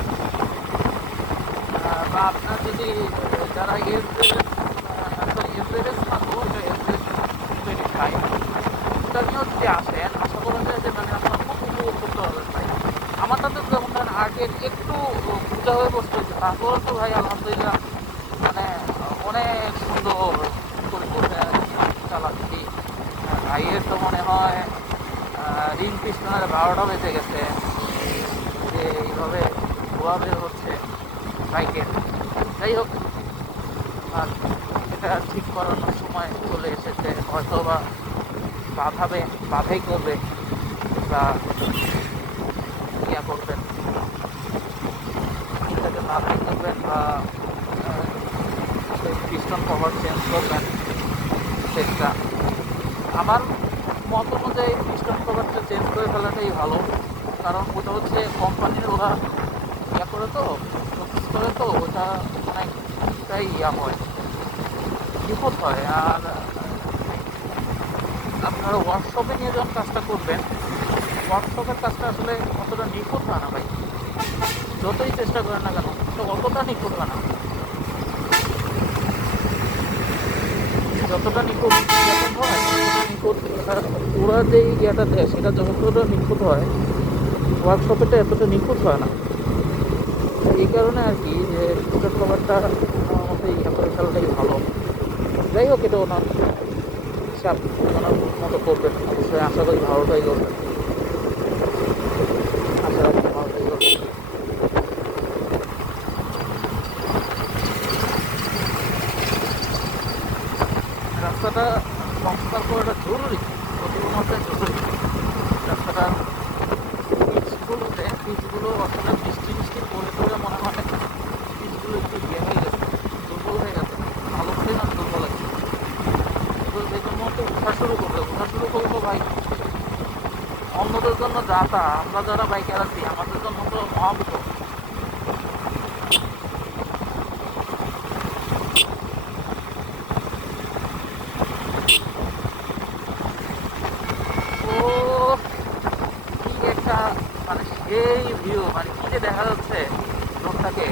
বা আপনার যদি যারা এভারেস্ট থাকবো, ওটা নিয়েও যদি আসেন, আশা করা যায় যে মানে আপনার খুব উপভোগ করতে পারবেন ভাই। আমারটা তো যেমন ধরেন আগের একটু পূজা হয়ে বসতে হচ্ছে, তারপরে তো ভাই আলহামদুলিল্লাহ মানে অনেক সুন্দর করে করে চালাচ্ছি। ভাইয়ের তো মনে হয় রিং পিস্টনের 12টা বেজে গেছে যে এইভাবে ধোয়া বের হচ্ছে বাইকের। যাই হোক, আর এটা ঠিক করানোর সময় চলে এসেছে। হয়তো বা বাধাই করবে বা ইয়া করবেন, এটাকে বাধাই করবেন বা পিস্টন কভার চেঞ্জ করবেন। সেটা আমার মত অনুযায়ী পিস্টন কভারটা চেঞ্জ করে ফেলাটাই ভালো। কারণ ওটা হচ্ছে কোম্পানির, ওরা ইয়া করে তো প্রসেস করে তো, ওটা অনেকটাই ইয়া হয়, নিখুঁত হয়। আর আপনারা ওয়ার্কশপে নিয়ে যখন কাজটা করবেন, ওয়ার্কশপের কাজটা আসলে অতটা নিখুঁত হয় না ভাই, যতই চেষ্টা করেন না কেন তো অতটা নিখুঁত হয় না। যতটা নিখুঁত যখন হয়, ততটা নিখুঁত ওরা যে ইয়েটা দেয় সেটা যতটা নিখুঁত হয়, ওয়ার্কশপেটা এতটা নিখুঁত হয় না। এই কারণে আর কি যে পিস্টন কভারটা আমার মতে ইয়ে করে ফেলাটাই ভালো। যাই হোক, এটা ওনার হিসাব, ওনার মতো করবেন। অবশ্যই আশা করি ভালোটাই করবেন, আশা রাখি ভালোটাই করবেন। রাস্তাটা সংস্কার করাটা জরুরি, প্রচুর মাত্রায় জরুরি। রাস্তাটা পিচগুলো আসলে বৃষ্টি বৃষ্টি পড়ে পড়ে মনে হয় পিচগুলো একটু ইয়ে হয়ে গেছে, দুর্বল হয়ে গেছে। ভালো করে না দুর্বল আছে, এই জন্য তো উঠা শুরু করবো ভাই। অন্যদের জন্য যাতা, আমরা যারা বাইকার আছি আমাদের জন্য তো মহাবিপদ। ও কি একটা মানে সেই ভিউ, মানে কি যে দেখা যাচ্ছে রোডটাকে,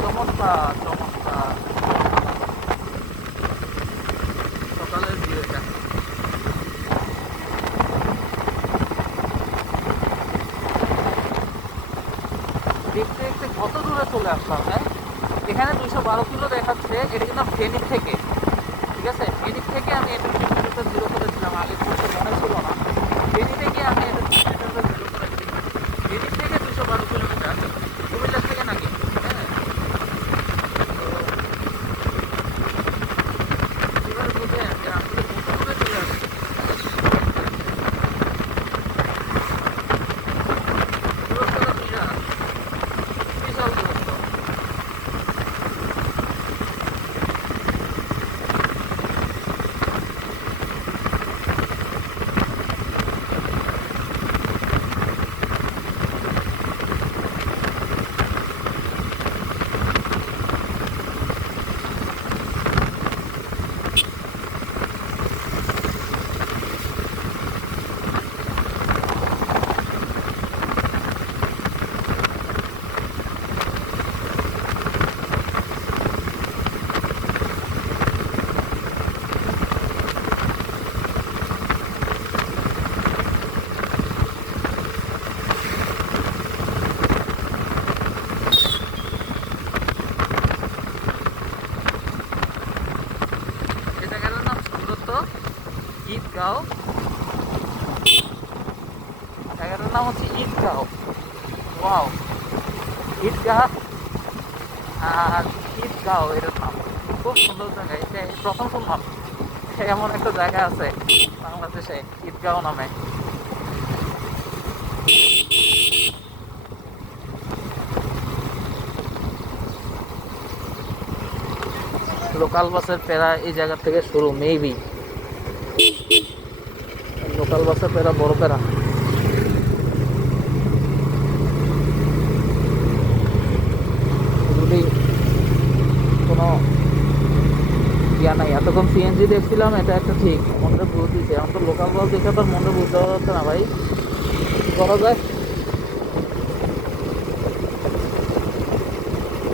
চমৎকার চমৎকার সকালের ভিউটা। দেখতে দেখতে কত দূরে চলে আসলাম। হ্যাঁ, এখানে 212 কিলো দেখাচ্ছে, এটা কিন্তু ফেনীর থেকে। ঠিক আছে, ফেনীর থেকে আমি এটা কিলোমিটার জিরো করেছিলাম, আগে করতে মনে ছিল না। ফেনী থেকে আমি এটা কিলোমিটার জিরো করেছি। ফেনীর থেকে 212 কিলোমিটার, কুমিল্লা থেকে নাকি। হ্যাঁ, তো এবার বুঝলেন যে আসলে কত দূরে চলে আসছে। দূরত্বটা বিশাল, বিশাল দূরত্ব। এই জায়গাটার নাম সুব্রত ঈদগাঁও, জায়গাটার নাম হচ্ছে ঈদগাঁও। ওয়াও, ঈদগাহ আর ঈদগাঁও এটার নাম। খুব সুন্দর জায়গা, এটা প্রথম শুনলাম এমন একটা জায়গা আছে বাংলাদেশে ঈদগাঁও নামে। লোকাল বাসের প্যারা এই জায়গা থেকে শুরু, মেবি লোকাল বাসের প্যারা বড় প্যারা। যদি কোনো ইয়া নাই, এতক্ষণ সিএনজি দেখছিলাম, এটা একটা ঠিক মনটা বুঝ দিচ্ছে। এখন তো লোকাল বাস দেখে তো মনটা বুঝতে পারা যাচ্ছে না ভাই, কি করা যায়,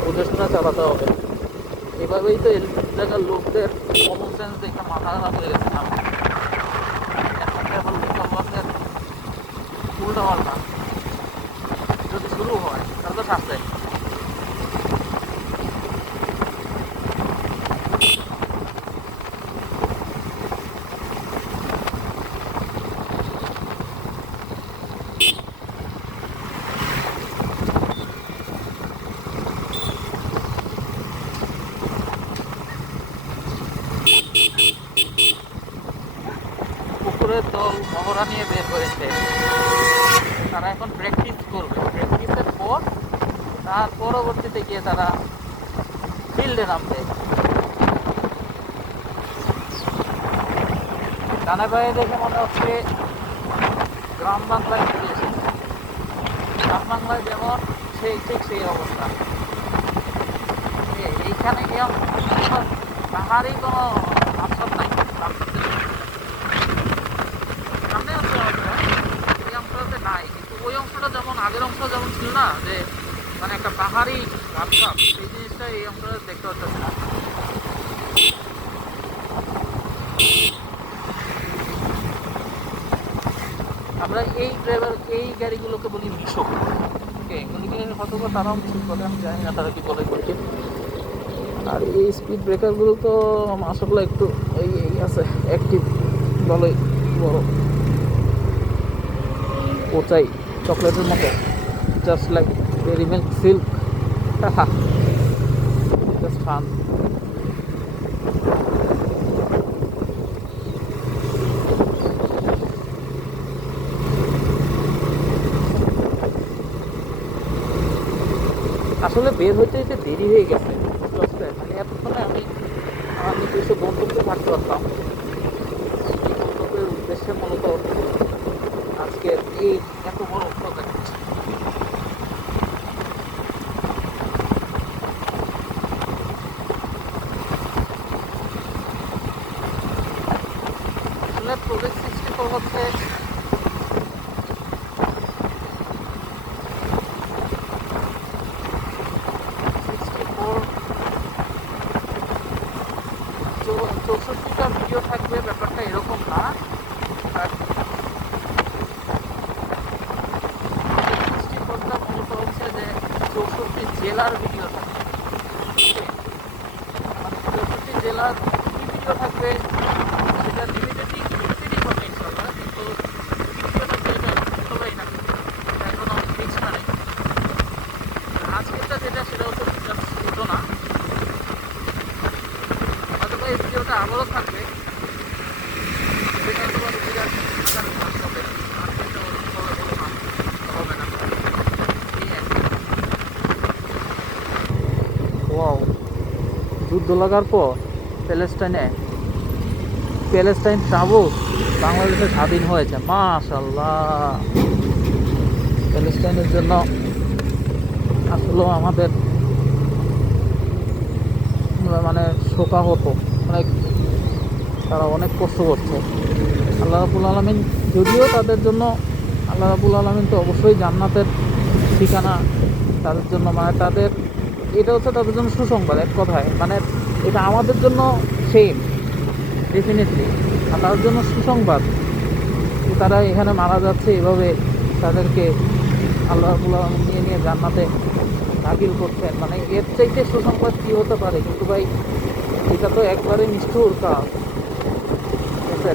বুঝে শুনে চালাতে হবে। এভাবেই তো এই জায়গার লোকদের কমন সেন্স দেখে মাথা খারাপ হয়ে গেছে। না এখন লোকাল বাসের উল্টা পাল্টা যদি শুরু হয় তাহলে তো থাকছে। পুকুরের দল মহড়া নিয়ে বের হয়েছে, তারা এখন প্র্যাকটিস করবে। প্র্যাকটিসের পর তার পরবর্তীতে গিয়ে তারা ফিল্ডে নামবে। ডানে বায়ে দেখে মনে হচ্ছে গ্রাম বাংলায় চলে এসেছে। গ্রাম বাংলায় যেমন সেই ঠিক সেই অবস্থা। এইখানে পাহাড়ি কোনো আশ্রম নাই। সামনে আছে এই অংশটাতে নাই, কিন্তু ওই অংশটা যেমন আগের অংশ যেমন ছিল না, যে মানে একটা পাহাড়ি ভাবসাব, সেই জিনিসটা এই অংশটা দেখতে পাচ্ছি না। আমরা এই গাড়িগুলোকে বলি মিশুক। এগুলিকে হয়তো বা তারাও মিশুক বলে, আমি জানি না তারা কি বলে বলছে। আর এই স্পিড ব্রেকারগুলো তো আসলে একটু এই আছে অ্যাক্টিভ বলে, বড় ওচাই চকলেটের মতো, just like Dairy Milk Silk, just fun. আসলে বের হইতে হইতে দেরি হয়ে গেছে, বুঝতে পারছেন? মানে এতক্ষণে আমি আমার নিজস্ব গন্তব্যে থাকতে পারতাম। এই গন্তব্যের উদ্দেশ্যে মূলত আজকে এই এত বড় প্রজেক্ট। আসলে প্রজেক্ট 64 হচ্ছে 64 64টা ভিডিও থাকবে, ব্যাপারটা এরকম না। আর 64টা মূলত হচ্ছে যে 64টি জেলার ভিডিও থাকবে। মানে 64টি জেলার কি ভিডিও থাকবে সেটা লিমিটেডই হবে ইনশাল্লাহ, কিন্তু ভিডিওটা যেটা সবাই না, এটা এখনো ফিক্স না নেই। আজকেরটা যেটা সেটা হচ্ছে সূচনা, অথবা এই ভিডিওটা আবারও থাকবে, সেটা হয়তো বিরাট আকারে কাজ হবে, আর সেটা হবে না এই আর কি। ওয়াও, যুদ্ধ লাগার পর প্যালেস্টাইন ট্রাবলস বাংলাদেশে স্বাধীন হয়েছে, মাশাআল্লাহ। প্যালেস্টাইনের জন্য আসলে আমাদের মানে শোকাহত, অনেক, তারা অনেক কষ্ট করছে। আল্লাহ রাব্বুল আলামিন, যদিও তাদের জন্য আল্লাহ রাব্বুল আলামিন তো অবশ্যই জান্নাতের ঠিকানা তাদের জন্য, মানে তাদের এটা হচ্ছে তাদের জন্য সুসংবাদ এক কথায়। মানে এটা আমাদের জন্য সেম ডেফিনেটলি, আর তাদের জন্য সুসংবাদ যে তারা এখানে মারা যাচ্ছে, এভাবে তাদেরকে আল্লাহ রাব্বুল আলামিন নিয়ে নিয়ে জান্নাতে দাখিল করছেন। মানে এর চাইতে সুসংবাদ কী হতে পারে? কিন্তু ভাই এটা তো একবারে নিষ্ঠুর কাজ।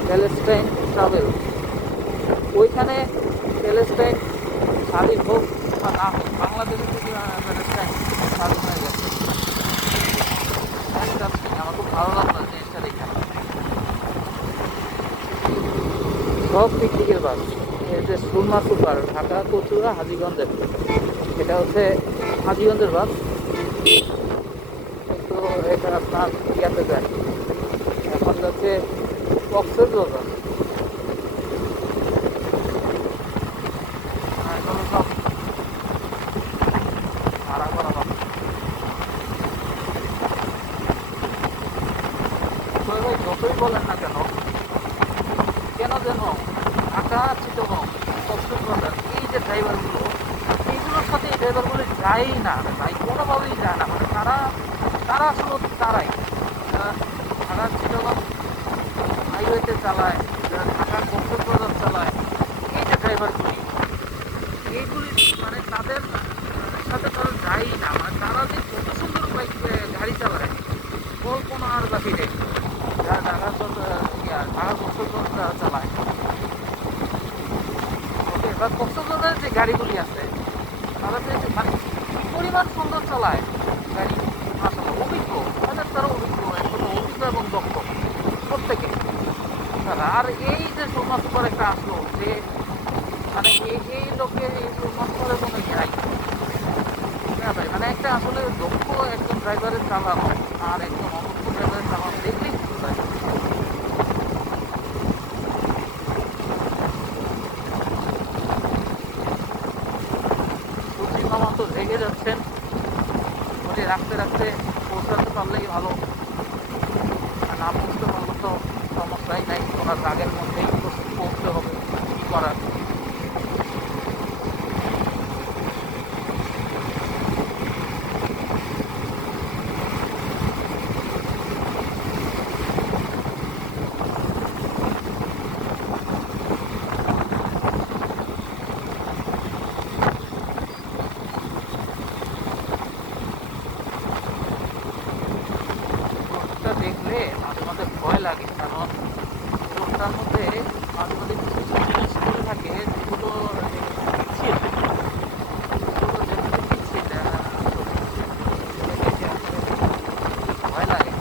প্যালেস্টাইন ট্রাভেল, ওইখানে প্যালেস্টাইন স্বাধীন হোক বা না হোক, বাংলাদেশের থেকে প্যালেস্টাইন স্বাধীন হয়ে গেছে। আমার খুব ভালো লাগলো জিনিসটা দেখে। সব পিকনিকের বাস, এই যে সুরমা সুপার ঢাকা কচুয়া হাজীগঞ্জের, এটা হচ্ছে হাজীগঞ্জের বাস, কিন্তু এটা আপনার ইয়াতে যায়, এখন যাচ্ছে কক্সবাজার। এগুলো সব ভাড়া করা বাস। তো ভাই যতই বলেন না কেন, কেন যেন ঢাকা, চিটাগং, কক্সবাজার এই যে ড্রাইভারগুলো, এইগুলোর সাথে এই ড্রাইভারগুলো যায়ই না ভাই, কোনোভাবেই যায় না। মানে তারা আসলে তারাই ঢাকা চিটাগং হাইওয়েতে চালায়, যারা ঢাকা কক্সবাজার চালায়, এই যে ড্রাইভারগুলি, এইগুলি মানে তাদের সাথে তারা যায়ই না। মানে তারা যে কত সুন্দর বাইক গাড়ি চালায়, কল্পনার বাহিরে, যারা ঢাকা কক্সবাজার চালায়। ওকে, এবার কক্সবাজারের যে গাড়িগুলি আছে, তারা যে মানে পরিমাণ সুন্দর চালায় গাড়ি, আসলে অভিজ্ঞ, তাদের তারা অভিজ্ঞ, একদম অভিজ্ঞ এবং দক্ষ প্রত্যেকে তারা। আর এই যে সুরমা সুপার একটা আসলো, যে মানে এই লোকের এই সুরমা সুপারের কোনো নাই। হ্যাঁ ভাই, মানে একটা আসলে দক্ষ একজন ড্রাইভারের চালানো আর একজন অদক্ষ ড্রাইভারের চালানো দেখলেই বুঝতে পারে। সুপ্রিম মামা তো রেগে যাচ্ছেন, ওটি রাখতে রাখতে পৌঁছাতে পারলেই ভালো, আর না পৌঁছতে পারলে তো সমস্যাই নাই, ওনার রাগের মধ্যেই পৌঁছতে হবে, কী করার। দেখলে মাঝে মাঝে ভয় লাগে, কারণ রোডটার মধ্যে মাঝে মাঝে কিছু কিছু জিনিস করে থাকে যেগুলো পিছিয়ে থাকে, যেগুলো যেগুলো পিছিয়ে দেয়, সেগুলো দেখে আসলে ভয় লাগে।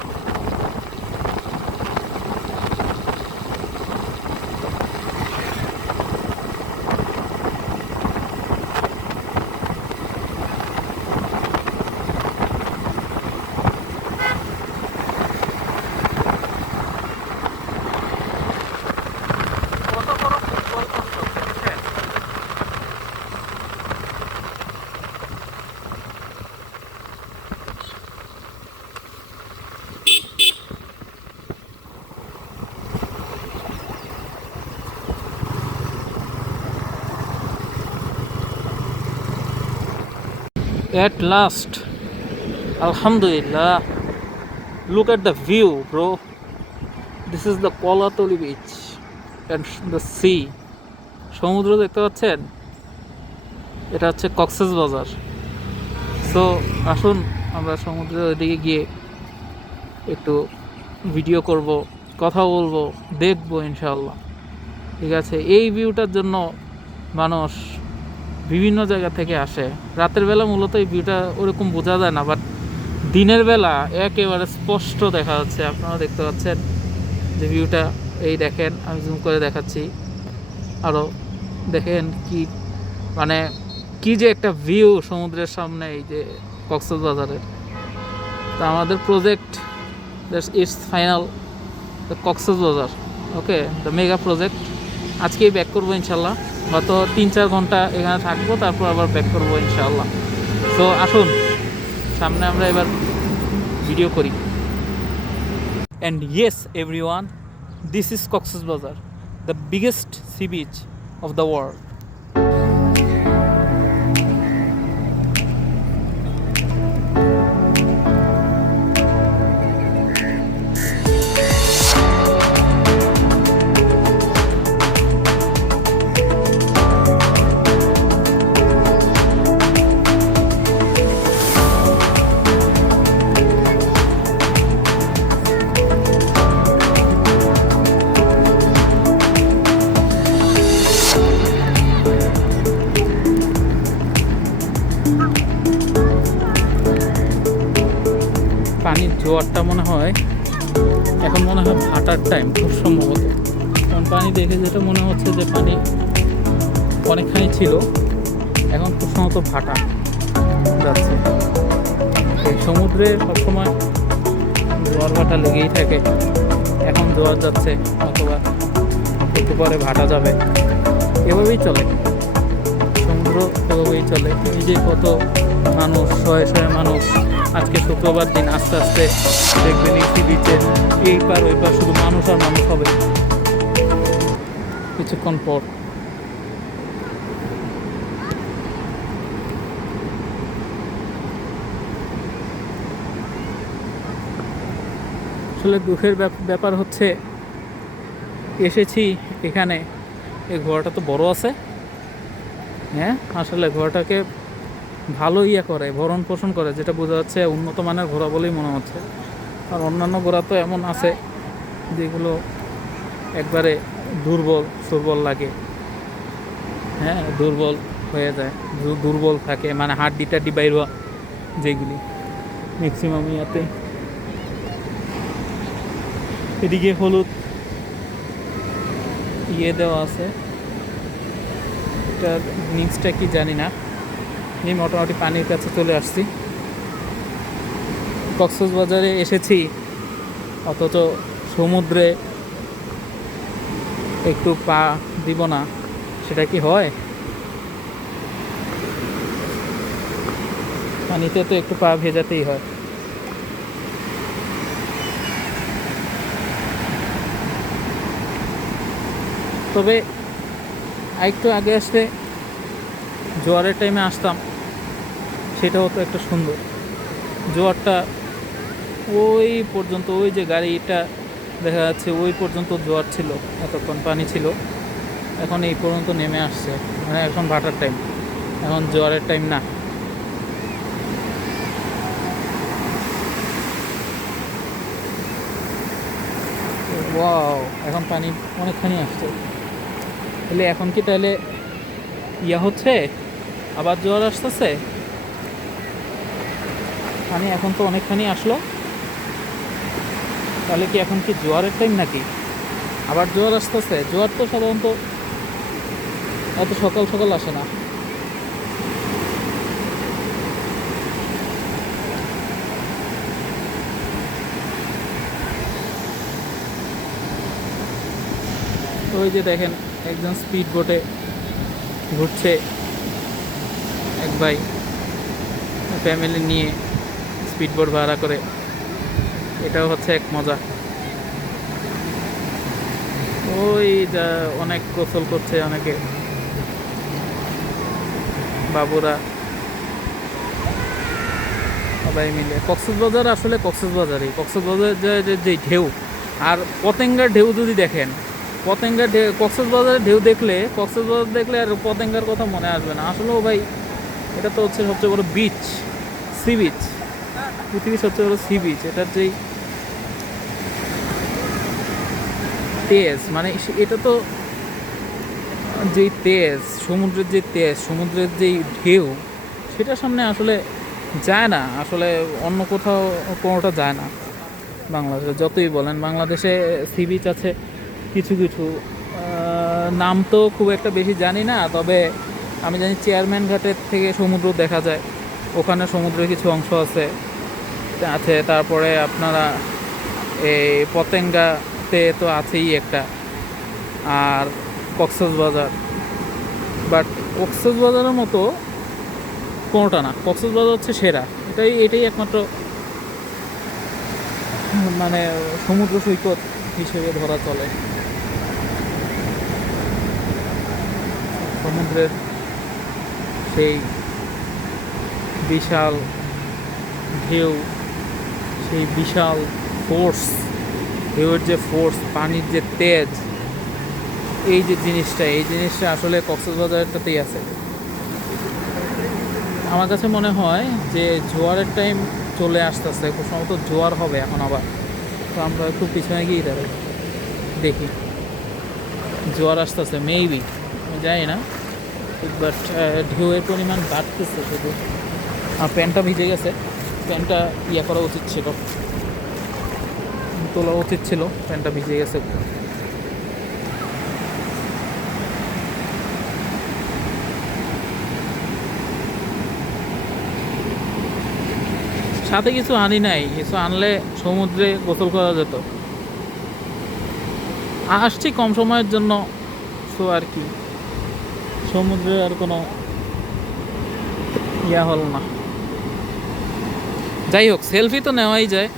At last, Alhamdulillah. Look at the view, bro. This is the Kolatoli beach and the sea. সমুদ্র দেখতে পাচ্ছেন? এটা হচ্ছে কক্সবাজার। সো আসুন আমরা সমুদ্রের ওইদিকে গিয়ে একটু ভিডিও করব, কথা বলবো, দেখবো ইনশাআল্লাহ। ঠিক আছে, এই ভিউটার জন্য মানুষ বিভিন্ন জায়গা থেকে আসে। রাতের বেলা মূলত এই ভিউটা ওরকম বোঝা যায় না, বাট দিনের বেলা একেবারে স্পষ্ট দেখা যাচ্ছে। আপনারা দেখতে পাচ্ছেন যে ভিউটা, এই দেখেন আমি জুম করে দেখাচ্ছি আরও, দেখেন কি মানে কি যে একটা ভিউ সমুদ্রের সামনে, এই যে কক্সবাজারের। তা আমাদের project it's final, the Cox's Bazar, okay, the mega project. আজকেই ব্যাক করবো ইনশাল্লাহ, হয়তো 3-4 ঘন্টা এখানে থাকবো, তারপর আবার ব্যাক করবো ইনশাআল্লাহ। সো আসুন সামনে আমরা এবার ভিডিও করি। And yes everyone, this is Cox's Bazar, the biggest sea beach of the world. পানির জোয়ারটা মনে হয় এখন ভাটার টাইম খুব সম্ভবত, কারণ পানি দেখে যেটা মনে হচ্ছে যে পানি অনেকখানি ছিল, এখন খুব সম্ভবত ভাটা যাচ্ছে। এই সমুদ্রে সবসময় জোয়ার ভাটা লেগেই থাকে। এখন জোয়ার যাচ্ছে, অথবা একটু পরে ভাটা যাবে, এভাবেই চলে সমুদ্র, এভাবেই চলে। এই যে কত মানুষ, শয়ে শয়ে মানুষ, আজকে শুক্রবার দিন, আস্তে আস্তে দেখবেন এই সি বিচে এই পার ওই পার শুধু মানুষ আর মানুষ হবে কিছুক্ষণ পর। আসলে দুঃখের ব্যাপার হচ্ছে, এসেছি এখানে, এই ঘোড়াটা তো বড় আছে, হ্যাঁ আসলে ঘোড়াটাকে ভালো করে ভরণ পোষণ করে, যেটা বোঝা যাচ্ছে উন্নত মানের ঘোড়া বলেই মনে হচ্ছে। আর অন্যান্য ঘোড়া তো এমন আছে যেগুলো একবারে দুর্বল লাগে, হ্যাঁ দুর্বল হয়ে যায়, দুর্বল থাকে, মানে হাড্ডি টাড্ডি বাইর হওয়া, যেগুলি ম্যাক্সিমাম ইয়াতে। এদিকে হলুদ দেওয়া আছে, এটার মিক্সটা কি জানি না। আমি মোটামুটি পানির কাছে চলে আসছি, কক্সবাজারে এসেছি, অথচ সমুদ্রে একটু পা দিব না, সেটা কি হয়? পানিতে তো একটু পা ভেজাতেই হয়। তবে একটু আগে আসলে জোয়ারের টাইমে আসতাম, সেটা হতো একটা সুন্দর। জোয়ারটা ওই পর্যন্ত, ওই যে গাড়িটা দেখা যাচ্ছে ওই পর্যন্ত জোয়ার ছিল, এতক্ষণ পানি ছিল, এখন এই পর্যন্ত নেমে আসছে, মানে এখন ভাটার টাইম, এখন জোয়ারের টাইম না। ওয়াও, এখন পানি অনেকখানি আসছে, তাহলে এখন কি তাহলে হচ্ছে আবার জোয়ার আসতেছে? পানি এখন তো অনেকখানি আসলো, তাহলে কি এখন কি জোয়ারের টাইম নাকি আবার জোয়ার আসতেছে? জোয়ার তো সাধারণত এত সকাল সকাল আসে না। ওই যে দেখেন একজন স্পিড বোটে ঘুরছে, এক ভাই ফ্যামিলি নিয়ে স্পিড বোট ভাড়া করে, এটাও হচ্ছে এক মজা। ওই যা অনেক গোসল করছে অনেকে, বাবুরা সবাই মিলে কক্সবাজার, আসলে কক্সবাজার যে ঢেউ আর পতেঙ্গার ঢেউ যদি দেখেন, পতেঙ্গার ঢেউ, কক্সবাজারের ঢেউ দেখলে, কক্সবাজার দেখলে আর পতেঙ্গার কথা মনে আসবে না আসলেও ভাই। এটা তো হচ্ছে সবচেয়ে বড় বিচ, সি বিচ, পৃথিবীর সবচেয়ে বড় সি বিচ। এটার যেই তেজ, মানে এটা তো যেই তেজ, সমুদ্রের যে তেজ, সমুদ্রের যেই ঢেউ, সেটার সামনে আসলে যায় না, আসলে অন্য কোথাও কোনোটা যায় না। বাংলাদেশে যতই বলেন, বাংলাদেশে সি বিচ আছে কিছু কিছু, নাম তো খুব একটা বেশি জানি না, তবে আমি জানি চেয়ারম্যান ঘাটের থেকে সমুদ্র দেখা যায়, ওখানে সমুদ্রের কিছু অংশ আছে আছে তারপরে আপনারা এই পতেঙ্গাতে তো আছেই একটা, আর কক্সবাজার। বাট কক্সবাজারের মতো কোনোটা না, কক্সবাজার হচ্ছে সেরা। এটাই একমাত্র মানে সমুদ্র সৈকত হিসেবে ধরা চলে। সমুদ্রের সেই বিশাল ঢেউ, সেই বিশাল ফোর্স, ঢেউয়ের যে ফোর্স, পানির যে তেজ, এই জিনিসটা আসলে কক্সবাজারটাতেই আছে। আমার কাছে মনে হয় যে জোয়ারের টাইম চলে আসতেছে, খুব সম্ভবত জোয়ার হবে এখন আবার। তো আমরা একটু পিছনে গিয়ে যাবে, দেখি জোয়ার আসতেছে মেবি, আমি জানি না, বাট ঢেউয়ের পরিমাণ বাড়তেছে শুধু। আর প্যান্টটা ভিজে গেছে, প্যান্টটা করা উচিত ছিল, তোলা উচিত ছিল, প্যান্টটা ভিজে গেছে। সাথে কিছু আনি নাই, কিছু আনলে সমুদ্রে গোসল করা যেত। আসছি কম সময়ের জন্য, সো আর কি, সমুদ্রে আর কোনো হল না। যাই হোক, সেলফি তো নেওয়াই যায়।